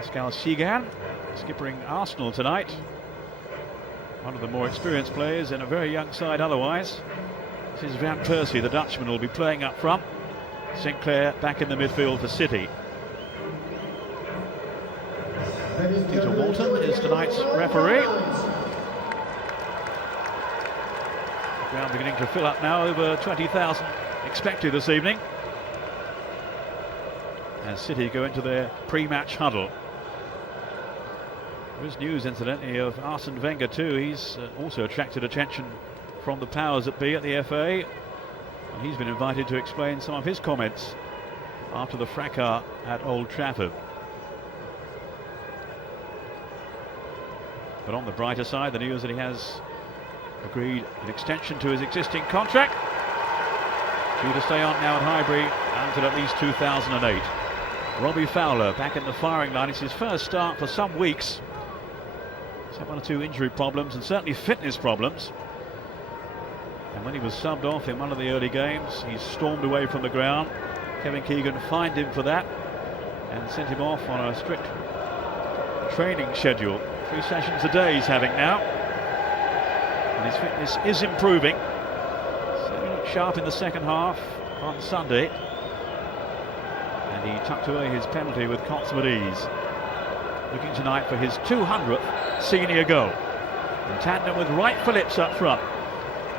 Pascal Sigan, skippering Arsenal tonight. One of the more experienced players in a very young side otherwise. This is Van Persie, the Dutchman, will be playing up front. Sinclair back in the midfield for City. Peter Walton is tonight's referee. The ground beginning to fill up now, over 20,000 expected this evening, as City go into their pre-match huddle. There is news, incidentally, of Arsene Wenger too. He's also attracted attention from the powers that be at the FA, and he's been invited to explain some of his comments after the fracas at Old Trafford. But on the brighter side, the news that he has agreed an extension to his existing contract, due to stay on now at Highbury until at least 2008. Robbie Fowler back in the firing line. It's his first start for some weeks. He's had one or two injury problems and certainly fitness problems. And when he was subbed off in one of the early games, he stormed away from the ground. Kevin Keegan fined him for that and sent him off on a strict training schedule. 3 sessions a day he's having now. And his fitness is improving. So he looked sharp in the second half on Sunday. And he tucked away his penalty with consummate ease. Looking tonight for his 200th senior goal. In tandem with Wright Phillips up front.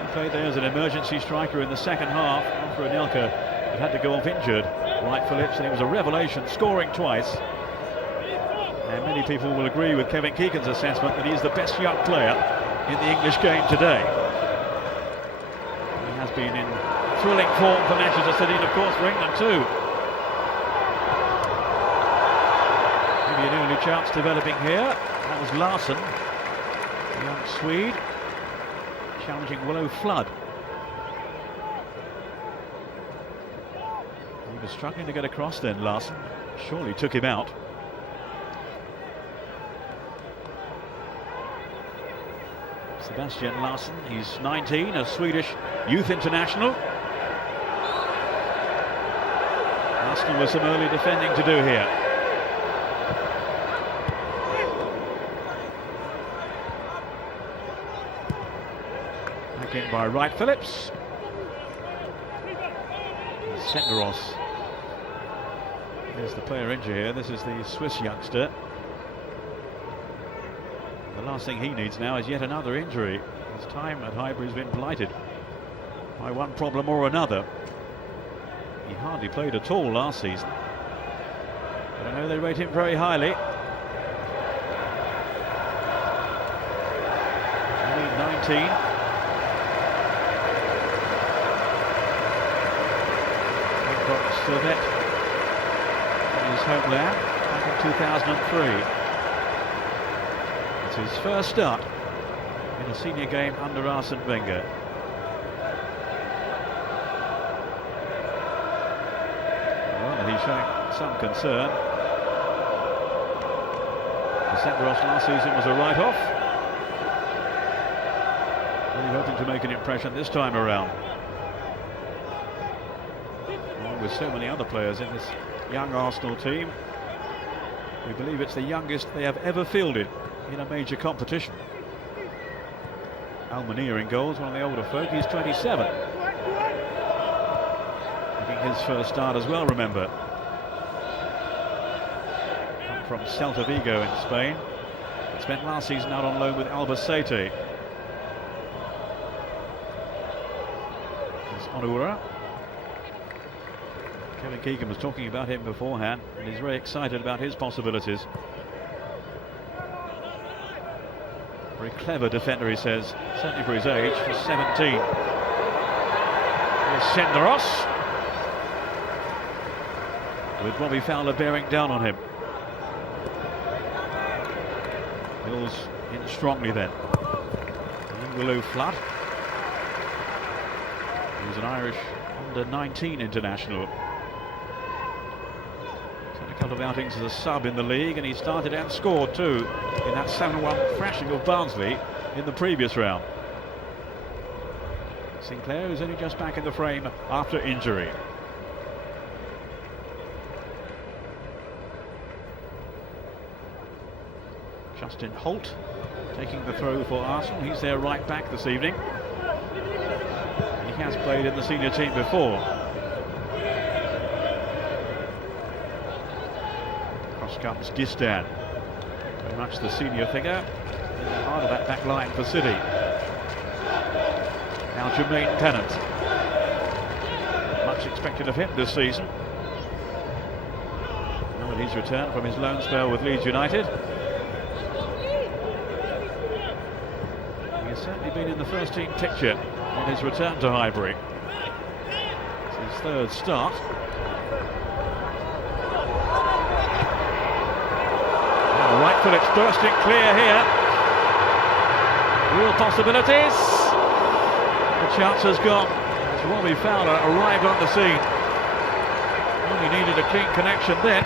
He played there as an emergency striker in the second half after Anelka had to go off injured. Wright Phillips, and it was a revelation, scoring twice. And many people will agree with Kevin Keegan's assessment that he's the best young player in the English game today. He has been in thrilling form for Manchester City and of course for England too. Maybe an early chance developing here. That was Larsson, the young Swede, challenging Willow Flood. He was struggling to get across then, Larsson. Surely took him out. Sebastian Larsson, he's 19, a Swedish youth international. Arsenal with some early defending to do here. Back in by Wright Phillips. Senderos. There's the player injured here. This is the Swiss youngster. The last thing he needs now is yet another injury. His time at Highbury has been blighted by one problem or another. He hardly played at all last season, but I know they rate him very highly. Only 19. We've got Servette in his homeland back in 2003. It's his first start in a senior game under Arsene Wenger. Well, he's showing some concern. The Senderos last season was a write-off. Really hoping to make an impression this time around. Along with so many other players in this young Arsenal team, we believe it's the youngest they have ever fielded in a major competition. Almunia in goals, one of the older folk. He's 27. Making his first start as well, remember. Come from Celta Vigo in Spain. Spent last season out on loan with Albacete. There's Onura. Kevin Keegan was talking about him beforehand, and he's very excited about his possibilities. Very clever defender, he says, certainly for his age, he's 17. Here's Senderos, with Robbie Fowler bearing down on him. Mills in strongly then. And Willow Flood. He was an Irish under-19 international. A couple of outings as a sub in the league, and he started and scored too in that 7-1 thrashing of Barnsley in the previous round. Sinclair, who's only just back in the frame after injury. Justin Holt taking the throw for Arsenal. He's their right back this evening. He has played in the senior team before. Cross comes Distan. Very much the senior figure in the heart of that back line for City. Now Jermaine Tennant. Much expected of him this season. Now that he's returned from his loan spell with Leeds United. He has certainly been in the first team picture on his return to Highbury. It's his third start. Now right foot, it's bursting clear here. Real possibilities. The chance has gone as Robbie Fowler arrived on the scene. Only needed a clean connection then,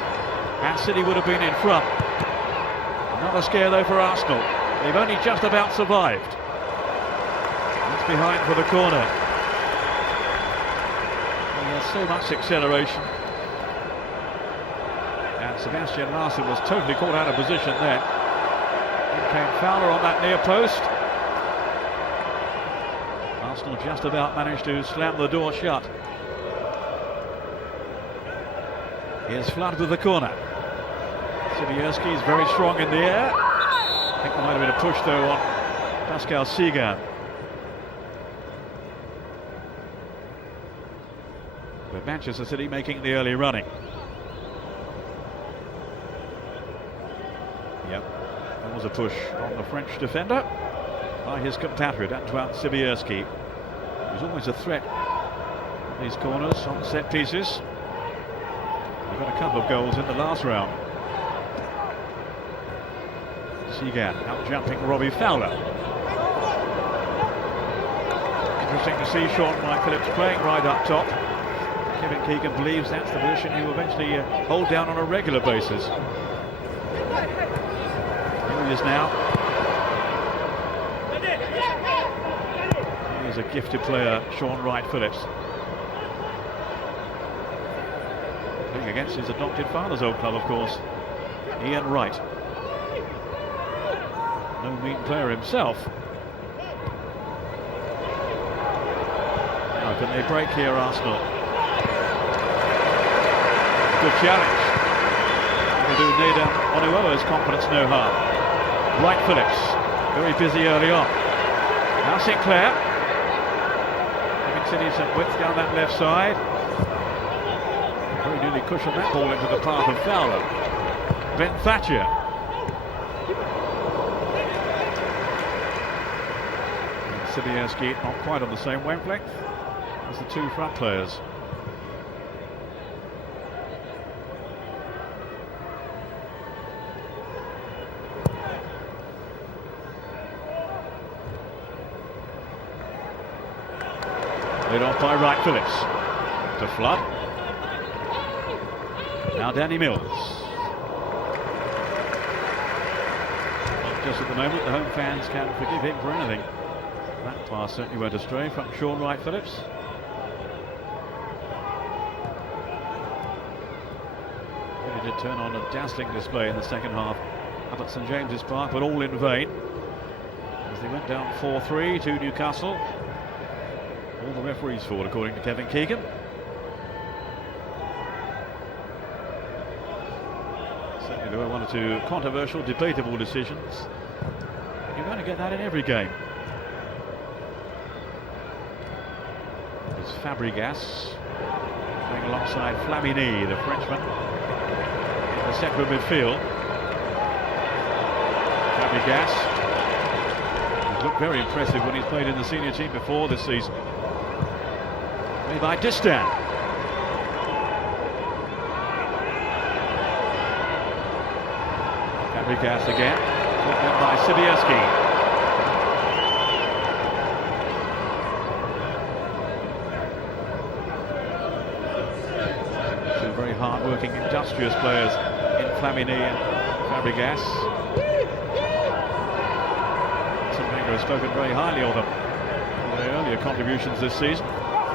and City would have been in front. Another scare though for Arsenal. They've only just about survived. It's behind for the corner. And there's so much acceleration. And Sebastian Larson was totally caught out of position then. In came Fowler on that near post. Arsenal just about managed to slam the door shut. Here's Flood with the corner. Sibierski is very strong in the air. I think there might have been a push though on Pascal Sigan. But Manchester City making the early running. Yep, there was a push on the French defender by his compatriot Antoine Sibierski. He's always a threat on these corners, on set pieces. We've got a couple of goals in the last round. Sigan out jumping Robbie Fowler. Interesting to see Sean Mike Phillips playing right up top. Kevin Keegan believes that's the position he will eventually hold down on a regular basis. Here he is now. He's a gifted player, Sean Wright Phillips. Playing against his adopted father's old club, of course, Ian Wright. No mean player himself. Now can they break here, Arsenal? Good challenge. They do Neda Onuoha's confidence no harm. Wright Phillips, very busy early on. Now Sinclair. Giving City some width down that left side. Very nearly cushioned that ball into the path of Fowler. Ben Thatcher. Sibierski not quite on the same wavelength as the two front players. Laid off by Wright Phillips to Flood. Now Danny Mills. Just at the moment, the home fans can forgive him for anything. That pass certainly went astray from Sean Wright Phillips. Really did turn on a dazzling display in the second half up at St James's Park, but all in vain as they went down 4-3 to Newcastle. All the referees' fault, according to Kevin Keegan. Certainly there were one or two controversial, debatable decisions. You're going to get that in every game. There's Fabregas playing alongside Flamini, the Frenchman, in the central midfield. Fabregas has looked very impressive when he's played in the senior team before this season. Made by Distan. Fabregas again, by Sibierski. Two very hard-working, industrious players in Flamini and Fabregas. Arsene Wenger has spoken very highly of them for their earlier contributions this season.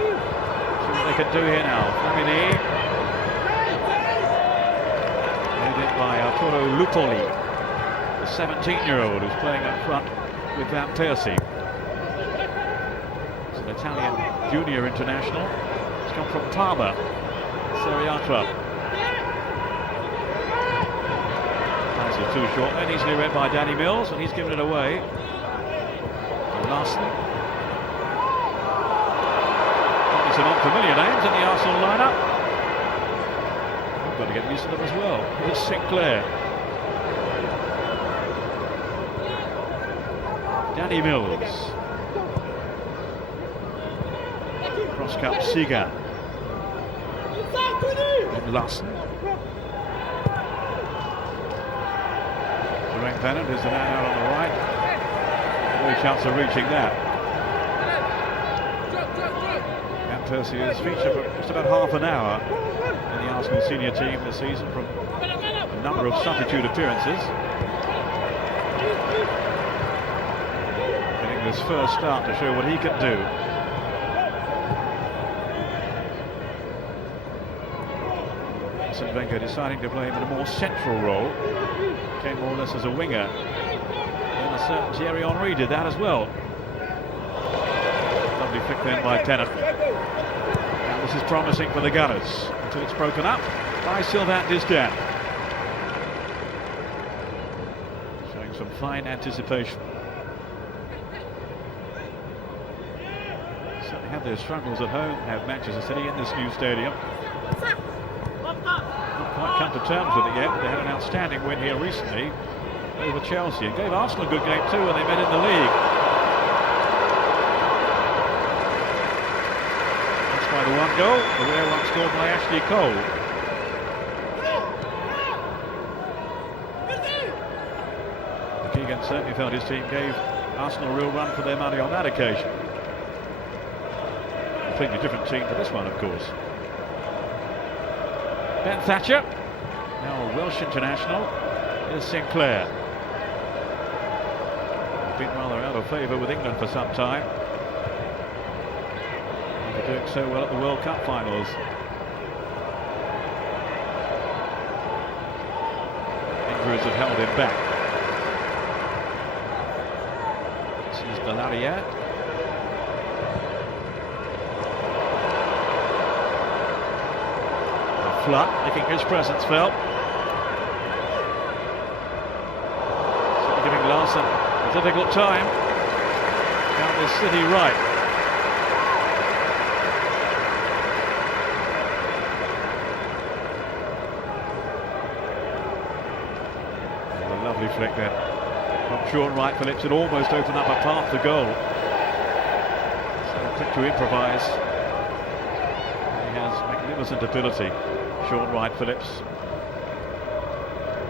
See what they can do here now. Flamini, made it by Arturo Lupoli. the 17-year-old who's playing up front with Van Persie. He's an Italian junior international. He's come from Parma, Serie A club. Pass is too short, then easily read by Danny Mills, and he's given it away. Larson. Some unfamiliar names in the Arsenal lineup. We've got to get used to them as well. Here's Sinclair. Danny Mills. Cross cup Seagan. Larson. Jermaine Pennant is the man out on the right. No chance of reaching that. Persie has featured for just about half an hour in the Arsenal senior team this season from a number of substitute appearances. Getting this first start to show what he can do. Arsene Wenger deciding to play him in a more central role. Came more or less as a winger. And a certain Thierry Henry did that as well. Lovely flick then by Pennant. This is promising for the Gunners until it's broken up by Sylvain Distin. Showing some fine anticipation. Certainly have their struggles at home, have Manchester City in this new stadium. Not quite come to terms with it yet, but they had an outstanding win here recently over Chelsea and gave Arsenal a good game too when they met in the league. By the one goal, the rare one scored by Ashley Cole. Keegan certainly felt his team gave Arsenal a real run for their money on that occasion. Completely different team to this one, of course. Ben Thatcher, now a Welsh international, is Sinclair. He's been rather out of favour with England for some time. Doing so well at the World Cup finals. Injuries have held him back. This is Delariat. Flood making his presence felt. So giving Larson a difficult time down this City right. Flick there from Sean Wright Phillips. It almost opened up a path to goal. So quick to improvise. He has magnificent ability, Sean Wright Phillips.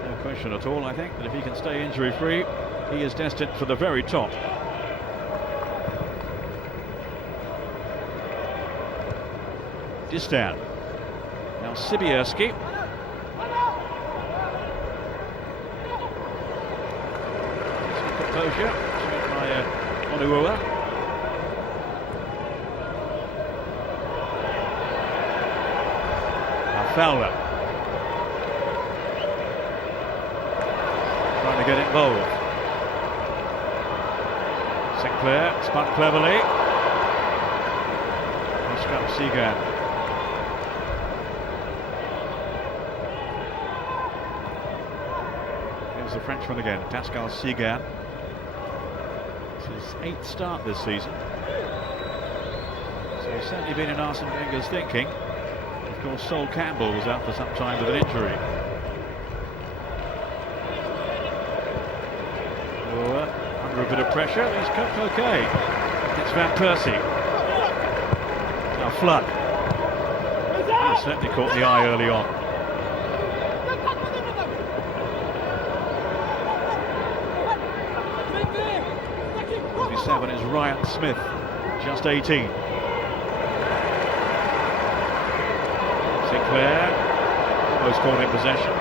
No question at all, I think, that if he can stay injury free, he is destined for the very top. Distin. Now Sibierski. Composure, shown by Onuoha. Now Fowler trying to get involved. Sinclair spun cleverly. Oscar Seagan. Here's the Frenchman again, Pascal Seagan. His 8th start this season, so he's certainly been in Arsene Wenger's thinking. Of course, Sol Campbell was out for some time with an injury. Under a bit of pressure, he's coped okay. It's Van Persie. Now Flood. He certainly caught the eye early on. 47 is Ryan Smith, just 18. Sinclair almost caught in possession.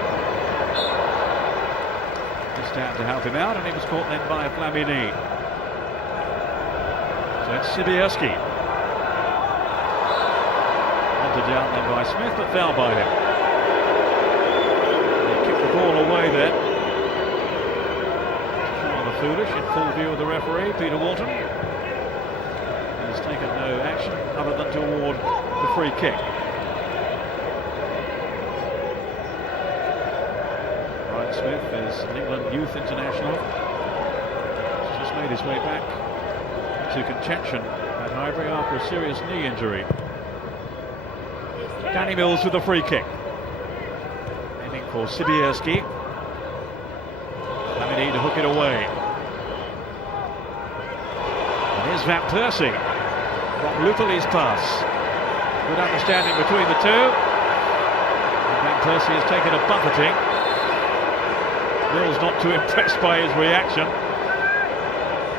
Just out to help him out, and he was caught then by Flamini. So it's Sibierski. Hunted down then by Smith, but fell by him. He kicked the ball away then. foolish in full view of the referee, Peter Walton. He's taken no action other than to award the free kick. Ryan Smith is an England youth international. He's just made his way back to contention at Highbury after a serious knee injury. Danny Mills with the free kick. Aiming for Sibierski. Lamini to hook it away. And here's Van Persie from Lupali's pass. Good understanding between the two. And Van Persie has taken a buffeting. Mills not too impressed by his reaction.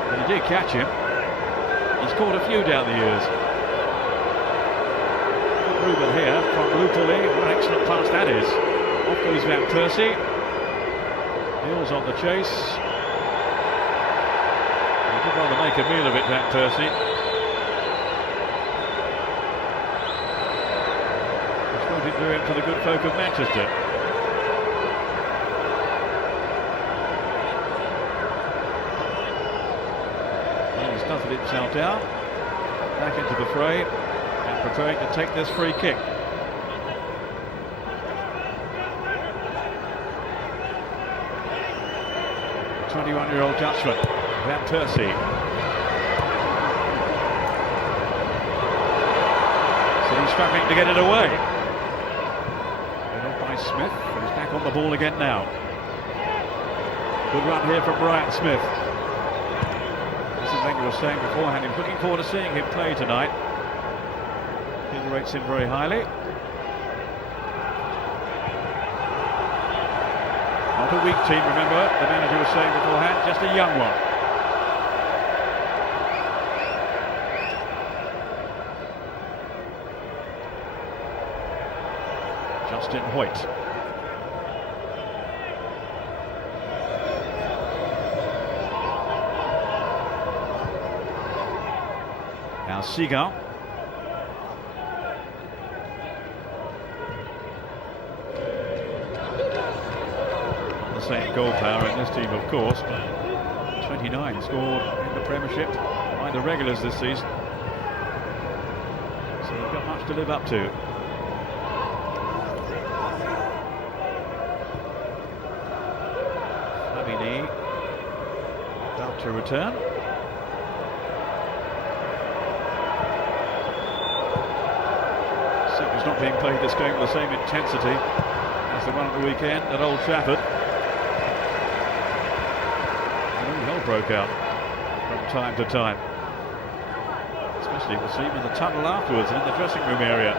But he did catch him. He's caught a few down the years. Ruben here from Lupali. What an excellent pass that is. Off goes Van Persie. Mills on the chase. He did rather make a meal of it, Van Persie. He's spoken to him to the good folk of Manchester. Well, he's stuffed himself down. Back into the fray. And preparing to take this free kick. The 21-year-old Dutchman, Van Persie. So he's struggling to get it away. Put off by Smith, but he's back on the ball again now. Good run here from Ryan Smith. As Wenger was saying beforehand, he's looking forward to seeing him play tonight. He rates him very highly. Not a weak team, remember, the manager was saying beforehand, just a young one. Justin Hoyt. Now Seagal. Same goal power in this team, of course, but 29 scored in the Premiership by the regulars this season. So they've got much to live up to. Lamini about to return. It's not being played this game with the same intensity as the one at the weekend at Old Trafford. Broke out from time to time, especially we'll see him in the tunnel afterwards and in the dressing room area.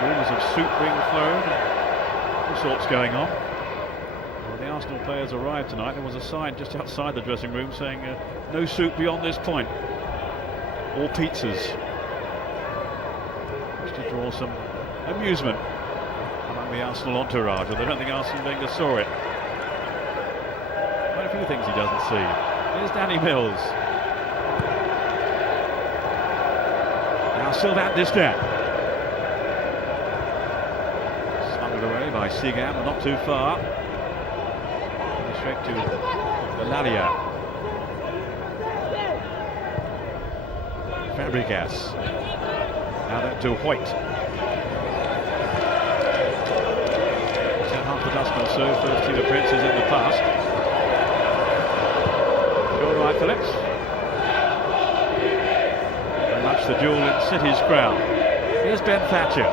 Rumours of soup being thrown and all sorts going on. When the Arsenal players arrived tonight, there was a sign just outside the dressing room saying no soup beyond this point, or pizzas, just to draw some amusement among the Arsenal entourage. I don't think Arsene Wenger saw it. A few things he doesn't see. Here's Danny Mills. Now Sylvain Distin. Smuggled away by Seagam, but not too far. Straight to Lalia. Fabregas. Now that to Hoyt. Half a dozen or so first team appearances in the past. Right, Phillips. Very much the duel in City's ground. Here's Ben Thatcher.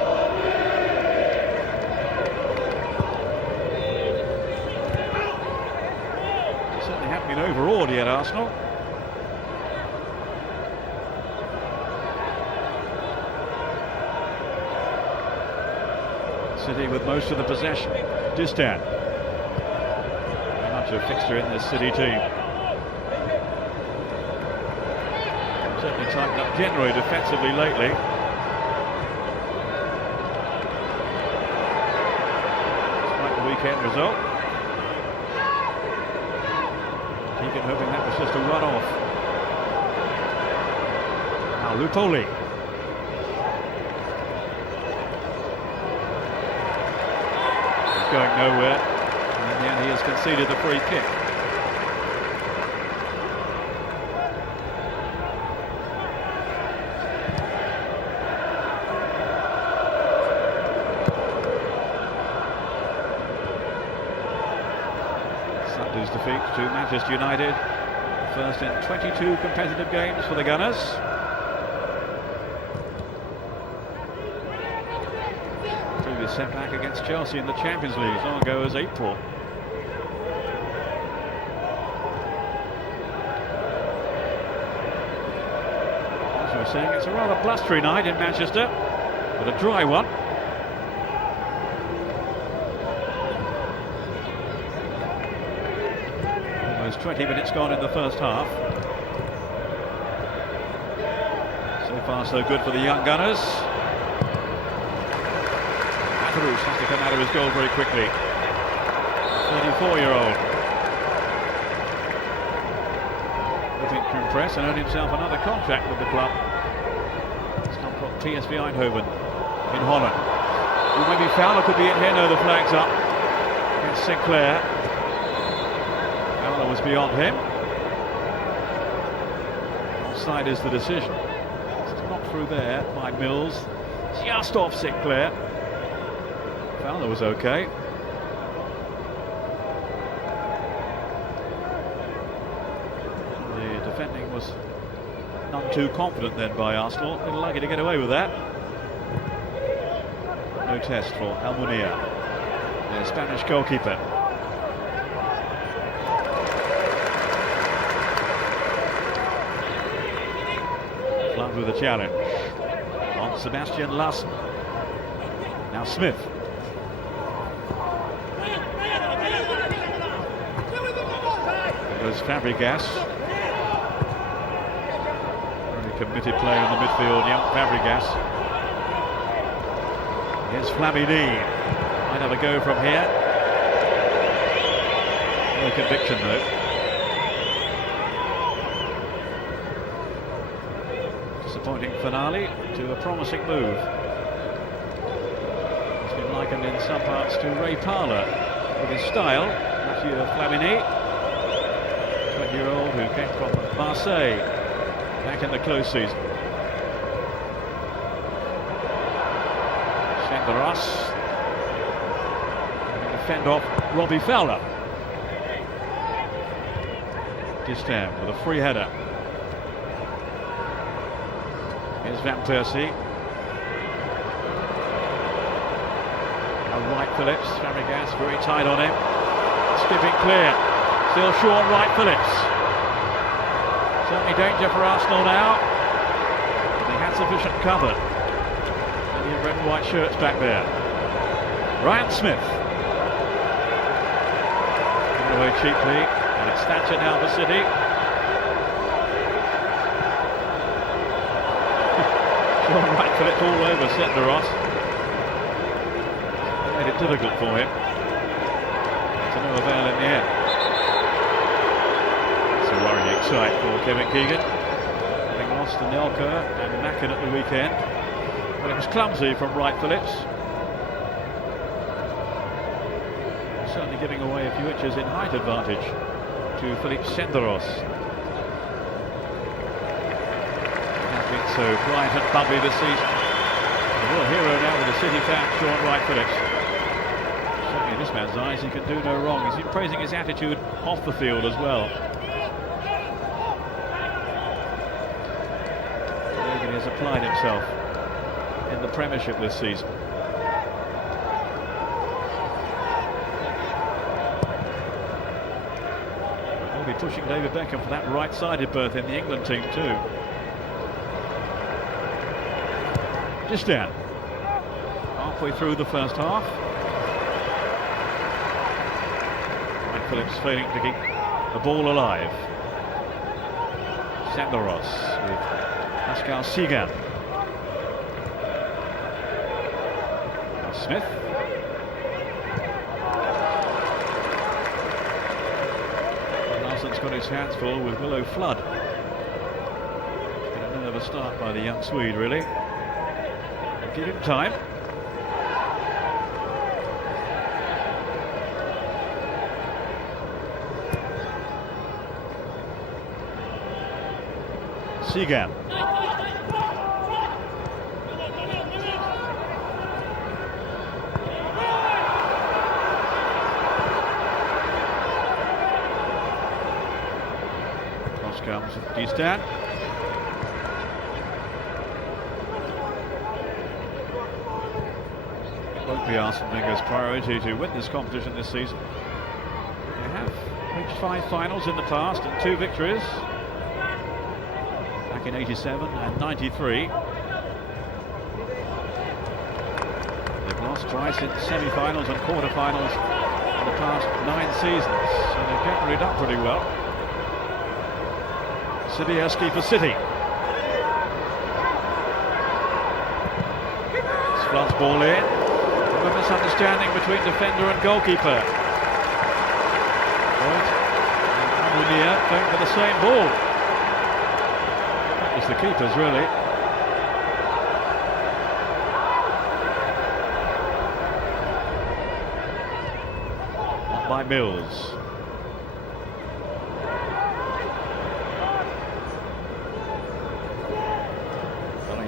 They certainly haven't been overawed yet, Arsenal. City with most of the possession. Distin. Very much a fixture in this City team. Certainly tightened up generally defensively lately. Despite the weekend result. Keegan hoping that was just a run-off. Now Lupoli. It's going nowhere. And in the end he has conceded the free kick. his defeat to Manchester United, first in 22 competitive games for the Gunners. Previous setback against Chelsea in the Champions League as long ago as April. As we were saying, it's a rather blustery night in Manchester, but a dry one. Almost 20 minutes gone in the first half. So far so good for the young Gunners. Matthews has to come out of his goal very quickly. 34-year-old. Hoping to impress and earn himself another contract with the club. It's come from PSV Eindhoven in Holland. Well, maybe Fowler could be in here. No, the flag's up against Sinclair. Fowler was beyond him. Offside is the decision. It's knocked through there by Mills. Just off Sinclair. Fowler was okay. The defending was none too confident then by Arsenal. A little lucky to get away with that. No test for Almunia, the Spanish goalkeeper. Flood with a challenge on Sebastian Larsson. Now Smith. There goes Fabregas. Very committed player in the midfield, young Fabregas. Here's Flamini. Might have a go from here. No conviction though. Disappointing finale to a promising move. He's been likened in some parts to Ray Parlour with his style. Mathieu Flamini, 20-year-old who came from Marseille back in the close season. Senderos going to fend off Robbie Fowler. Distam with a free header. Here's Van Persie. Now Wright Phillips, Fabregas very tight on him. Skipping clear. Still short Wright Phillips. Certainly danger for Arsenal now. They had sufficient cover. Many red and white shirts back there. Ryan Smith. Given away cheaply. And it's Thatcher now for City. Sean Wright Phillips all over Senderos. Made it difficult for him. To no avail in the end. It's a worrying sight for Kevin Keegan. Having lost to Nelka and Mackin at the weekend. But it was clumsy from Wright Phillips. Certainly giving away a few inches in height advantage to Philippe Senderos. Been so bright and bubbly this season. The real hero now with the City fan, Sean Wright Phillips. Certainly in this man's eyes, he can do no wrong. He's been praising his attitude off the field as well. He has applied himself in the Premiership this season. We'll be pushing David Beckham for that right-sided berth in the England team too. Distam, halfway through the first half. Wright Phillips failing to keep the ball alive. Senderos with Pascal Sigan. Now Smith. Larsson's got his hands full with Willo Flood. It's been a nervous start by the young Swede, really. Give him time. Sigan. comes Distan. It won't be Arsene Wenger's priority to win this competition this season. They have reached 5 finals in the past and 2 victories. Back in 87 and 93. They've lost twice in semi-finals and quarter-finals in the past 9 seasons, so they've generally done pretty well. Sobieski for City. Flood's ball in. A misunderstanding between defender and goalkeeper. Right. And Munir going for the same ball. That was the keeper's, really. On by Mills.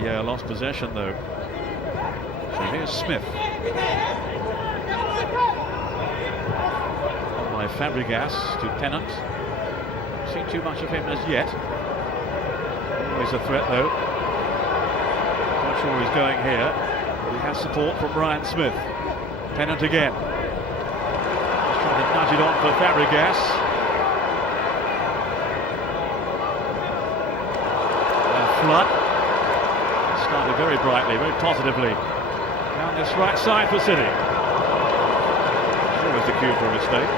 Yeah, lost possession though. So here's Smith. On by Fabregas to Pennant. Haven't seen too much of him as yet. Always a threat though. Not sure he's going here. He has support from Ryan Smith. Pennant again. Just trying to nudge it on for Fabregas. Flood. Started very brightly, very positively. Down this right side for City. Sure was the cue for a mistake.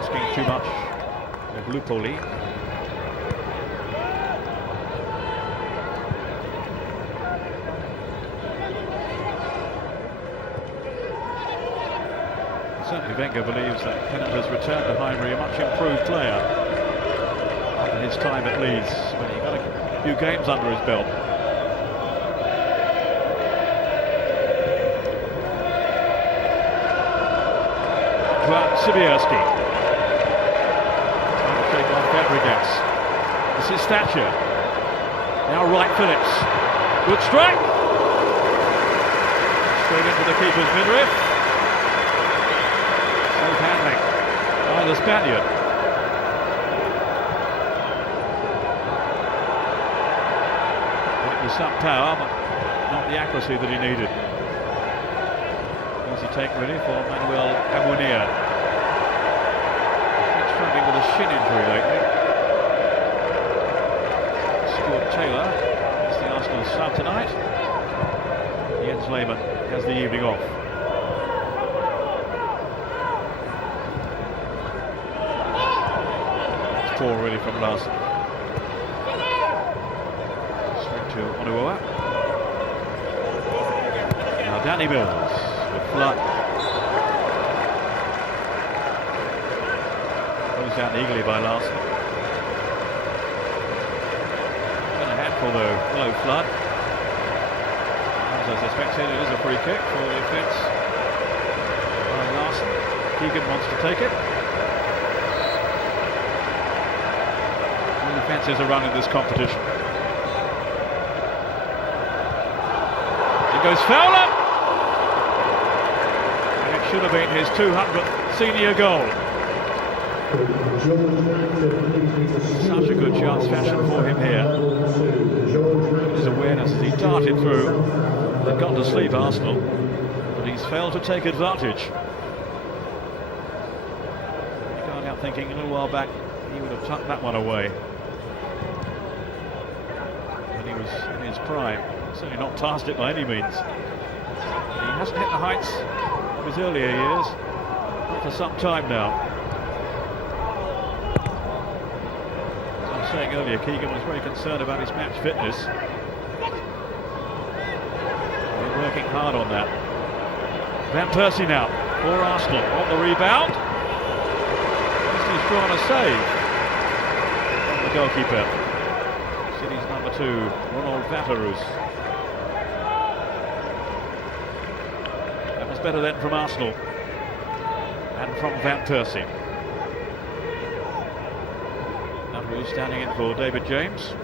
Asking too much of Lupoli. Certainly Wenger believes that Pennant has returned to Highbury a much improved player. His time at Leeds, when he got a few games under his belt. Sobieski trying to take on Fabregas. This is Thatcher. Now Wright Phillips. Good strike. Straight into the keeper's midriff. Safe handling by the Spaniard. Some power, but not the accuracy that he needed. Easy take really for Manuel Munir. He's struggling with a shin injury lately. Stuart Taylor is the Arsenal sub tonight. Jens Lehmann has the evening off. It's poor really from Larson. To Onuoha. Now Danny Mills with Flood. Goes down eagerly by Larson. And a handful though, below Flood. As I suspected, it is a free kick for the offence by Larson. Keegan wants to take it. And the fences are run in this competition. Goes Fowler, and it should have been his 200th senior goal. Such a good chance fashion for him here. His awareness as he darted through. They've gone to sleep, Arsenal, but he's failed to take advantage. He got out thinking a little while back he would have tucked that one away when he was in his prime. Certainly not past it by any means. He hasn't hit the heights of his earlier years, not for some time now. As I was saying earlier, Keegan was very concerned about his match fitness. Been working hard on that. Van Persie now for Arsenal on the rebound. He's drawn a save from the goalkeeper. City's number 2, Ronald Vaterus. Better then from Arsenal and from Van Persie. Andrews standing in for David James.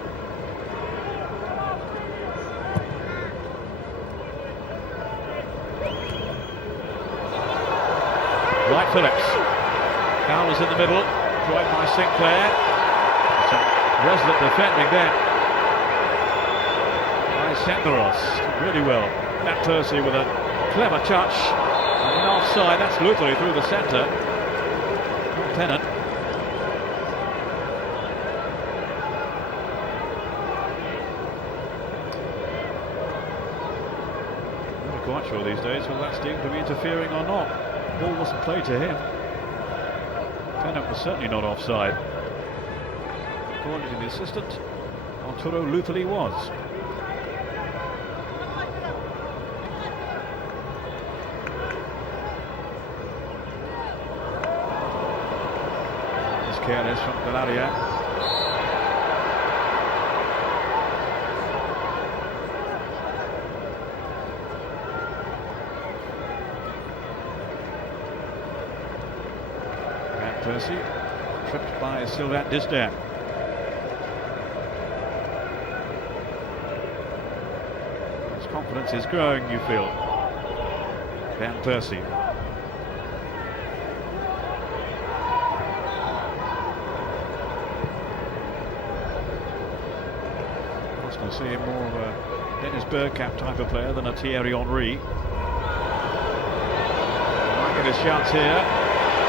Wright Phillips. Fowler's in the middle, joined by Sinclair. Some resolute defending there by Senderos. Really well. Matt Percy with a clever touch. And offside, that's Lupoli through the centre. Pennant. Not quite sure these days whether that's deemed to be interfering or not. The ball wasn't played to him. Pennant was certainly not offside. According to the assistant, Arturo Lupoli was. Careless from Galaria. Van Persie tripped by Sylvain Distin. His confidence is growing, you feel. Van Persie. I see him more of a Dennis Bergkamp type of player than a Thierry Henry. Might get his shots here.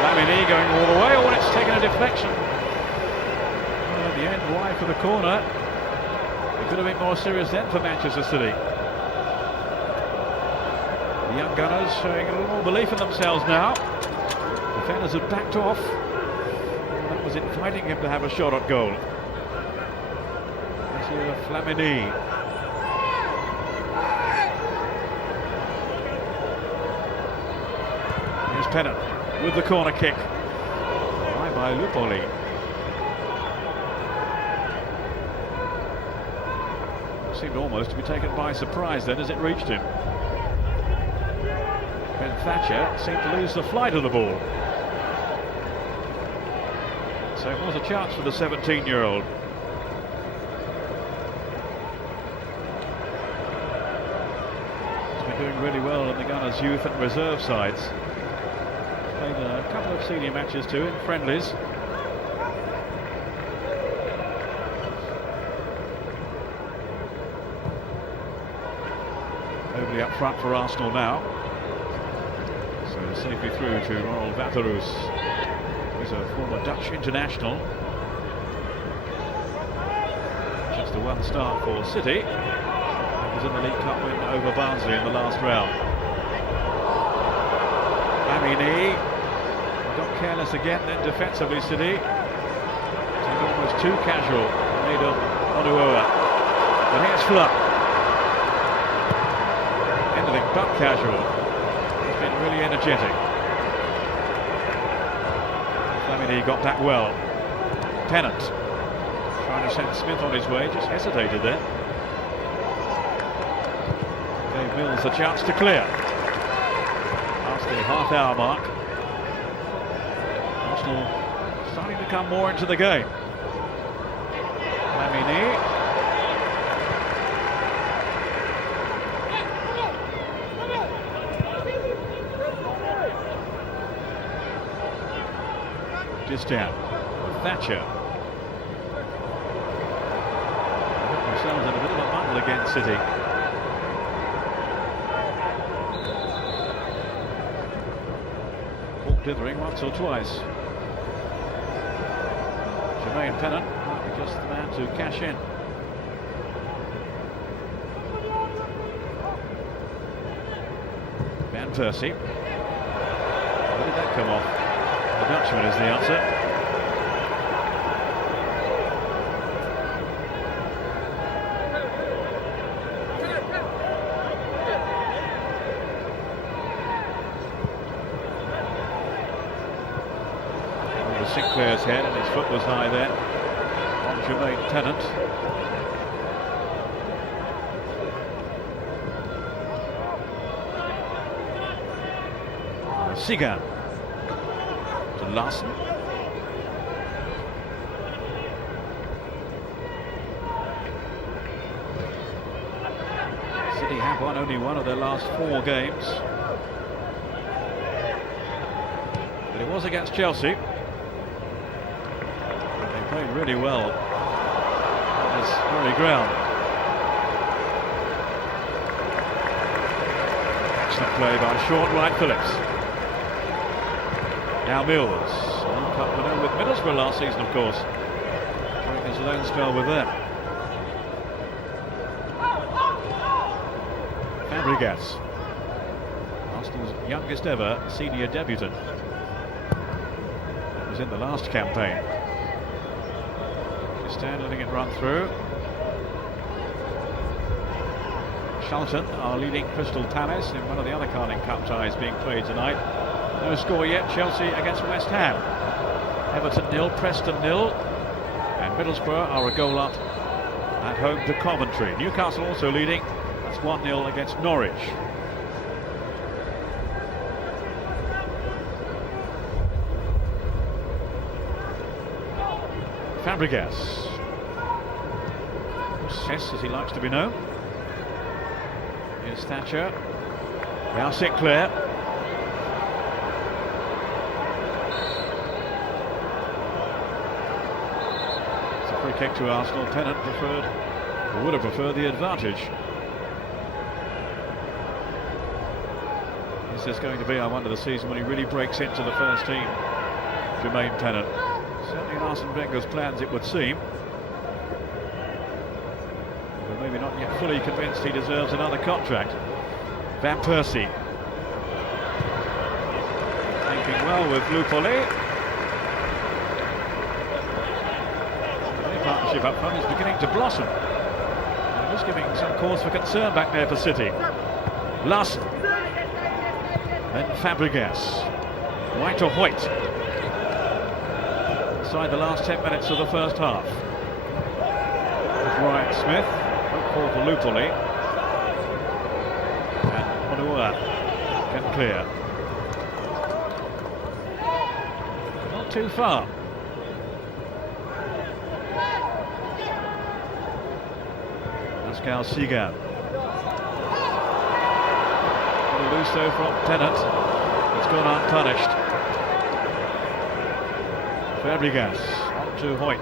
Lamine going all the way. Oh, and it's taken a deflection. Well, at the end, wide for the corner. It could have been more serious then for Manchester City. The young Gunners showing a little more belief in themselves now. Defenders had backed off. That was inviting him to have a shot at goal. Flamini. Here's Pennant with the corner kick. By Lupoli. Seemed almost to be taken by surprise then as it reached him. Ben Thatcher seemed to lose the flight of the ball. So it was a chance for the 17-year-old. Doing really well in the Gunners' youth and reserve sides. Played a couple of senior matches too in friendlies. Overly up front for Arsenal now. So safely through to Ronald Waterreus. He's a former Dutch international. Just a one start for City. In the League Cup win over Barnsley in the last round. Lamine got careless again then defensively, City. Seemed almost too casual. Made of Onuoha. And here's Fluck. Anything but casual. He's been really energetic. Lamine got back well. Pennant trying to send Smith on his way, just hesitated there. Mills a chance to clear. Past the half-hour mark. Arsenal starting to come more into the game. Lamine. Distin. Thatcher. Put themselves in a bit of a muddle against City. Dithering once or twice. Jermaine Pennant might be just the man to cash in. Van Persie. Where did that come off? The Dutchman is the answer. Sinclair's head and his foot was high there on Jermaine Pennant. Sigan to Larsen. City have won only one of their last 4 games. It was against Chelsea. They played really well on this very ground. Excellent play by short right Phillips. Now Mills. He cut the with Middlesbrough last season, of course, during his loan spell with them. Fabregas, Arsenal's youngest ever senior debutant. That was in the last campaign. Stan letting it run through. Charlton are leading Crystal Palace in one of the other Carling Cup ties being played tonight. No score yet. Chelsea against West Ham. Everton 0, Preston 0, and Middlesbrough are a goal up at home to Coventry. Newcastle also leading. That's 1-0 against Norwich. Fabregas. Cess, as he likes to be known. Here's Thatcher. Now Sinclair. It's a free kick to Arsenal. Tennant preferred, or would have preferred, the advantage. Is this going to be, I wonder, the season when he really breaks into the first team? Jermaine Tennant. Certainly in Arsene Wenger's plans, it would seem. But maybe not yet fully convinced he deserves another contract. Van Persie. Thinking well with Lupoli. The partnership up front is beginning to blossom. And it is giving some cause for concern back there for City. Larson. Then Fabregas. Right to Hoyt. Inside the last 10 minutes of the first half. There's Ryan Smith. Don't call for Lupoli. And Onua can clear. Not too far. Pascal Sigan. Loose though from Tennant. It's gone unpunished. Fabregas on to Hoyt.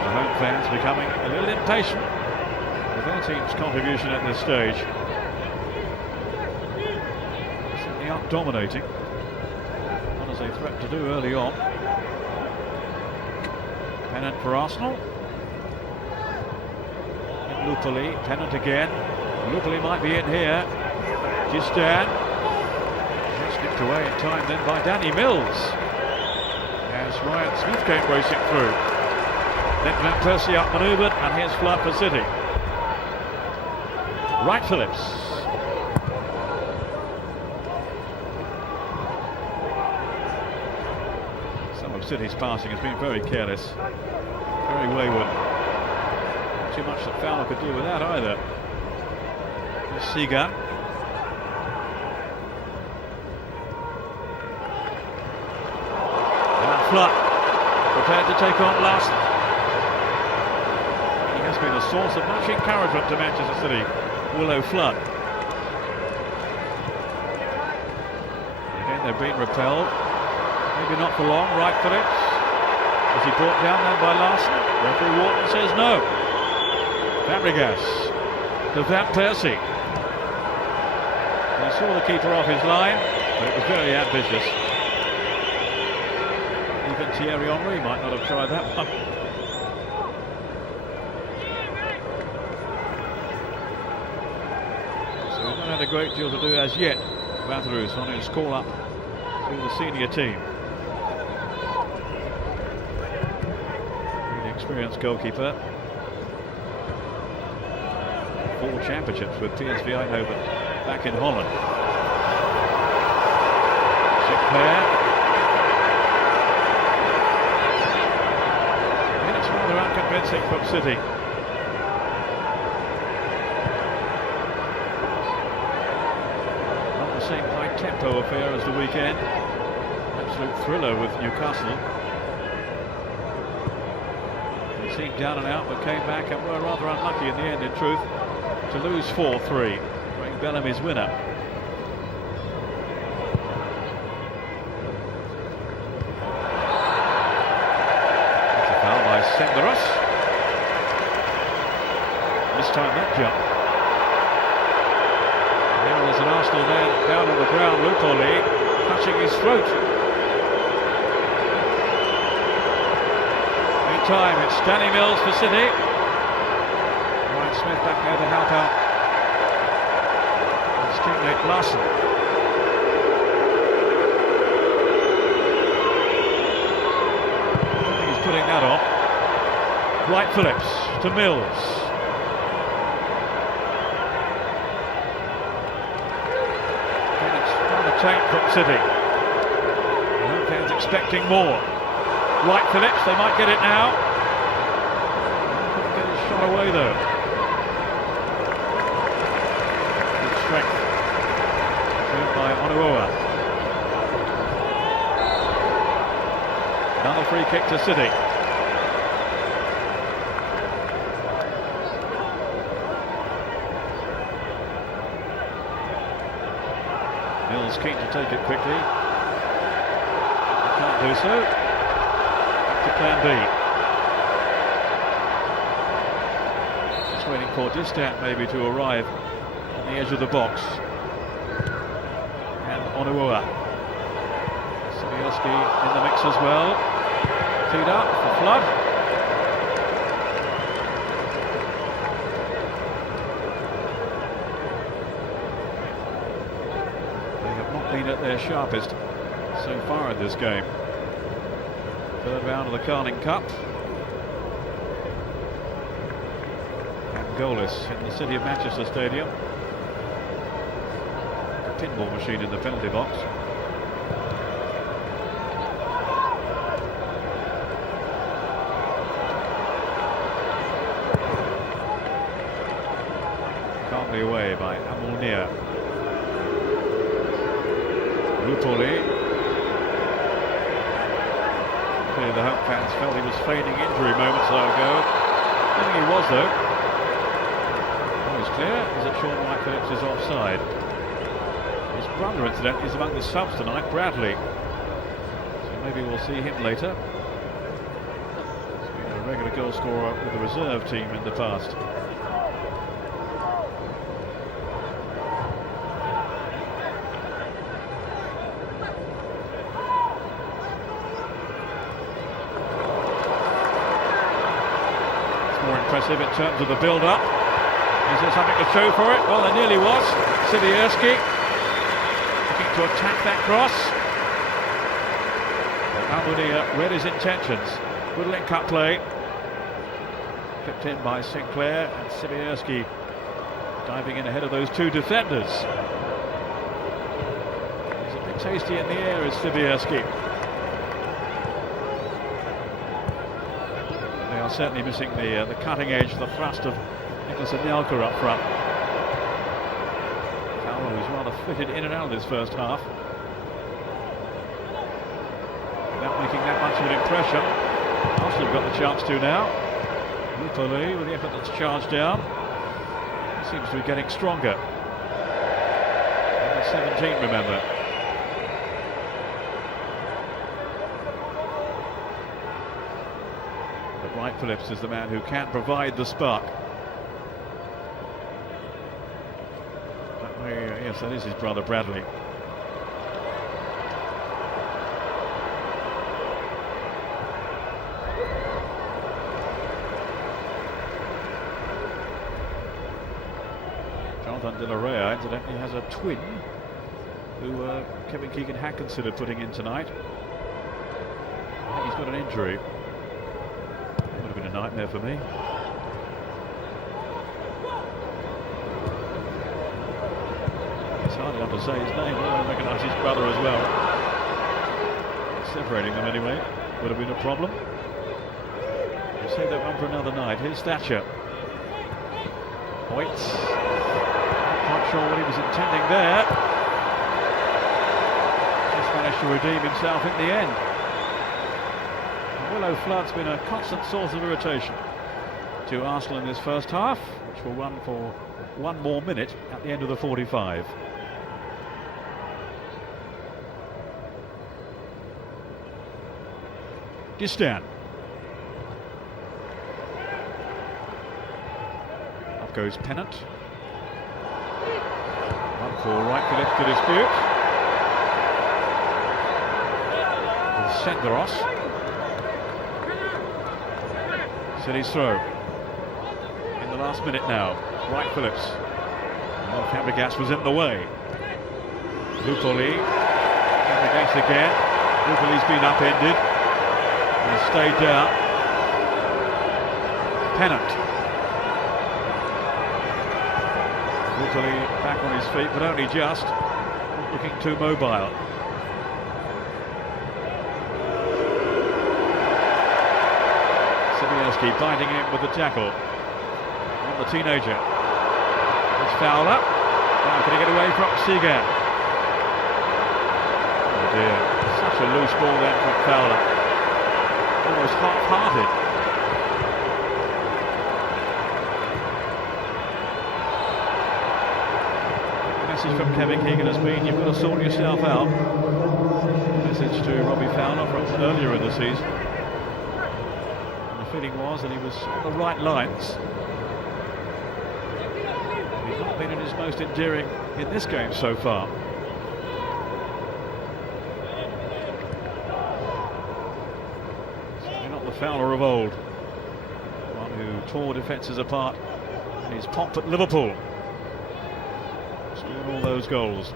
The home fans becoming a little impatient with their team's contribution at this stage. Certainly aren't dominating, not as they threatened to do early on. Tennant for Arsenal. Lupoli, Tennant again. Lupoli might be in here. Gistan. Snipped away in time then by Danny Mills. As Ryan Smith came racing through. Then Van Persie outmanoeuvred, and here's Flood for City. Right Phillips. Some of City's passing has been very careless. Very wayward. Too much that Fowler could do with that either. Here's Seagan. Now Flood prepared to take on Larson. He has been a source of much encouragement to Manchester City, Willow Flood. Again, they've been repelled. Maybe not for long. Right Phillips. Is he brought down then by Larson? Referee Wharton says no. Fabregas to Van Persie. He saw the keeper off his line, but it was very ambitious. Even Thierry Henry might not have tried that one. So he's not had a great deal to do as yet. Bathrus on his call up to the senior team. Really experienced goalkeeper. 4 championships with PSV Eindhoven back in Holland. Sinclair. And it's rather unconvincing from City. Not the same high-tempo affair as the weekend. Absolute thriller with Newcastle. seemed down and out, but came back and were rather unlucky in the end, in truth, to lose 4-3. Craig Bellamy's winner. That's a foul by Senderos. This time that jump. Now there's an Arsenal man down on the ground, Lupoli, touching his throat. Meantime, it's Danny Mills for City. Ryan Smith back there to help out his teammate Larson. I think he's putting that on. Wright Phillips to Mills. Tank from City. The home fans expecting more. Wright Phillips, they might get it now. Couldn't get his shot away though. Good strength. Shown by Onuoha. Another free kick to City. Mills keen to take it quickly. Can't do so. Back to plan B. Just waiting for Distant maybe to arrive on the edge of the box. And Onuoha. Sibierski in the mix as well. Teed up for Flood. Been at their sharpest so far in this game. Third round of the Carling Cup. And goalless in the city of Manchester Stadium. A pinball machine in the penalty box. Calmly away by Amulnia. Lupoli. Clearly the home fans felt he was feigning injury moments ago. I think he was though. What is clear is that Sean Wright Phillips is offside. His brother, incidentally, is among the subs tonight, Bradley. So maybe we'll see him later. He's been a regular goal scorer with the reserve team in the past. More impressive in terms of the build-up. Is there something to show for it? Well, there nearly was. Sibierski looking to attack that cross. Almunia read his intentions. Good link-up play. Picked in by Sinclair, and Sibierski diving in ahead of those two defenders. He's a bit tasty in the air, is Sibierski. Certainly missing the cutting edge, the thrust of Nicholas Anelka up front. Fowler was rather flitted in and out of this first half, without making that much of an impression. Arsenal have got the chance to now. Lupoli with the effort that's charged down. He seems to be getting stronger. Number 17, remember. Wright Phillips is the man who can provide the spark. Yes, that is his brother Bradley. Jonathan De La Rea incidentally has a twin who Kevin Keegan had considered putting in tonight. I think he's got an injury. Would have been a nightmare for me. It's hard enough to say his name, but I recognise his brother as well. Separating them anyway would have been a problem. We'll save that one for another night. Here's Thatcher. Hoyt. Not quite sure what he was intending there. Just managed to redeem himself in the end. Willow flood's been a constant source of irritation to Arsenal in this first half, which will run for one more minute at the end of the 45. Gistan. Up goes Pennant. One for right, Phillips to dispute. Senderos. City's throw. In the last minute now. Right, Phillips. Oh, Fabregas was in the way. Lupoli. Fabregas again. Lupoli's been upended. And stayed down. Pennant. Lupoli back on his feet, but only just. Looking too mobile. Biting in with the tackle on the teenager. It's Fowler. Now can he get away from Seagan? Oh dear, such a loose ball then from Fowler. Almost half-hearted. The message from Kevin Keegan has been, you've got to sort yourself out. Message to Robbie Fowler from earlier in the season. Feeling was that he was on the right lines. He's not been in his most endearing in this game so far. Certainly not the Fowler of old. One who tore defences apart in his pomp at Liverpool. Scored all those goals.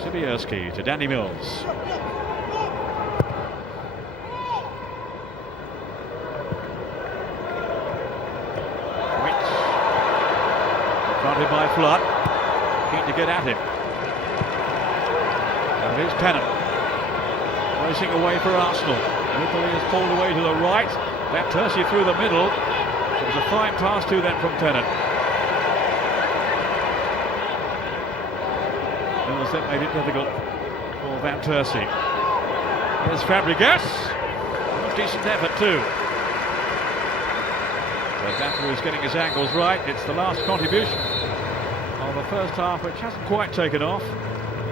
Sibierski to Danny Mills. Confronted by Flood, keen to get at him. And here's Pennant, racing away for Arsenal. Lupoli is pulled away to the right. Van Persie through the middle. It was a fine pass to them from Pennant. That made it difficult for Van Persie. Here's Fabregas. Decent effort too. So Van is getting his angles right. It's the last contribution of the first half, which hasn't quite taken off.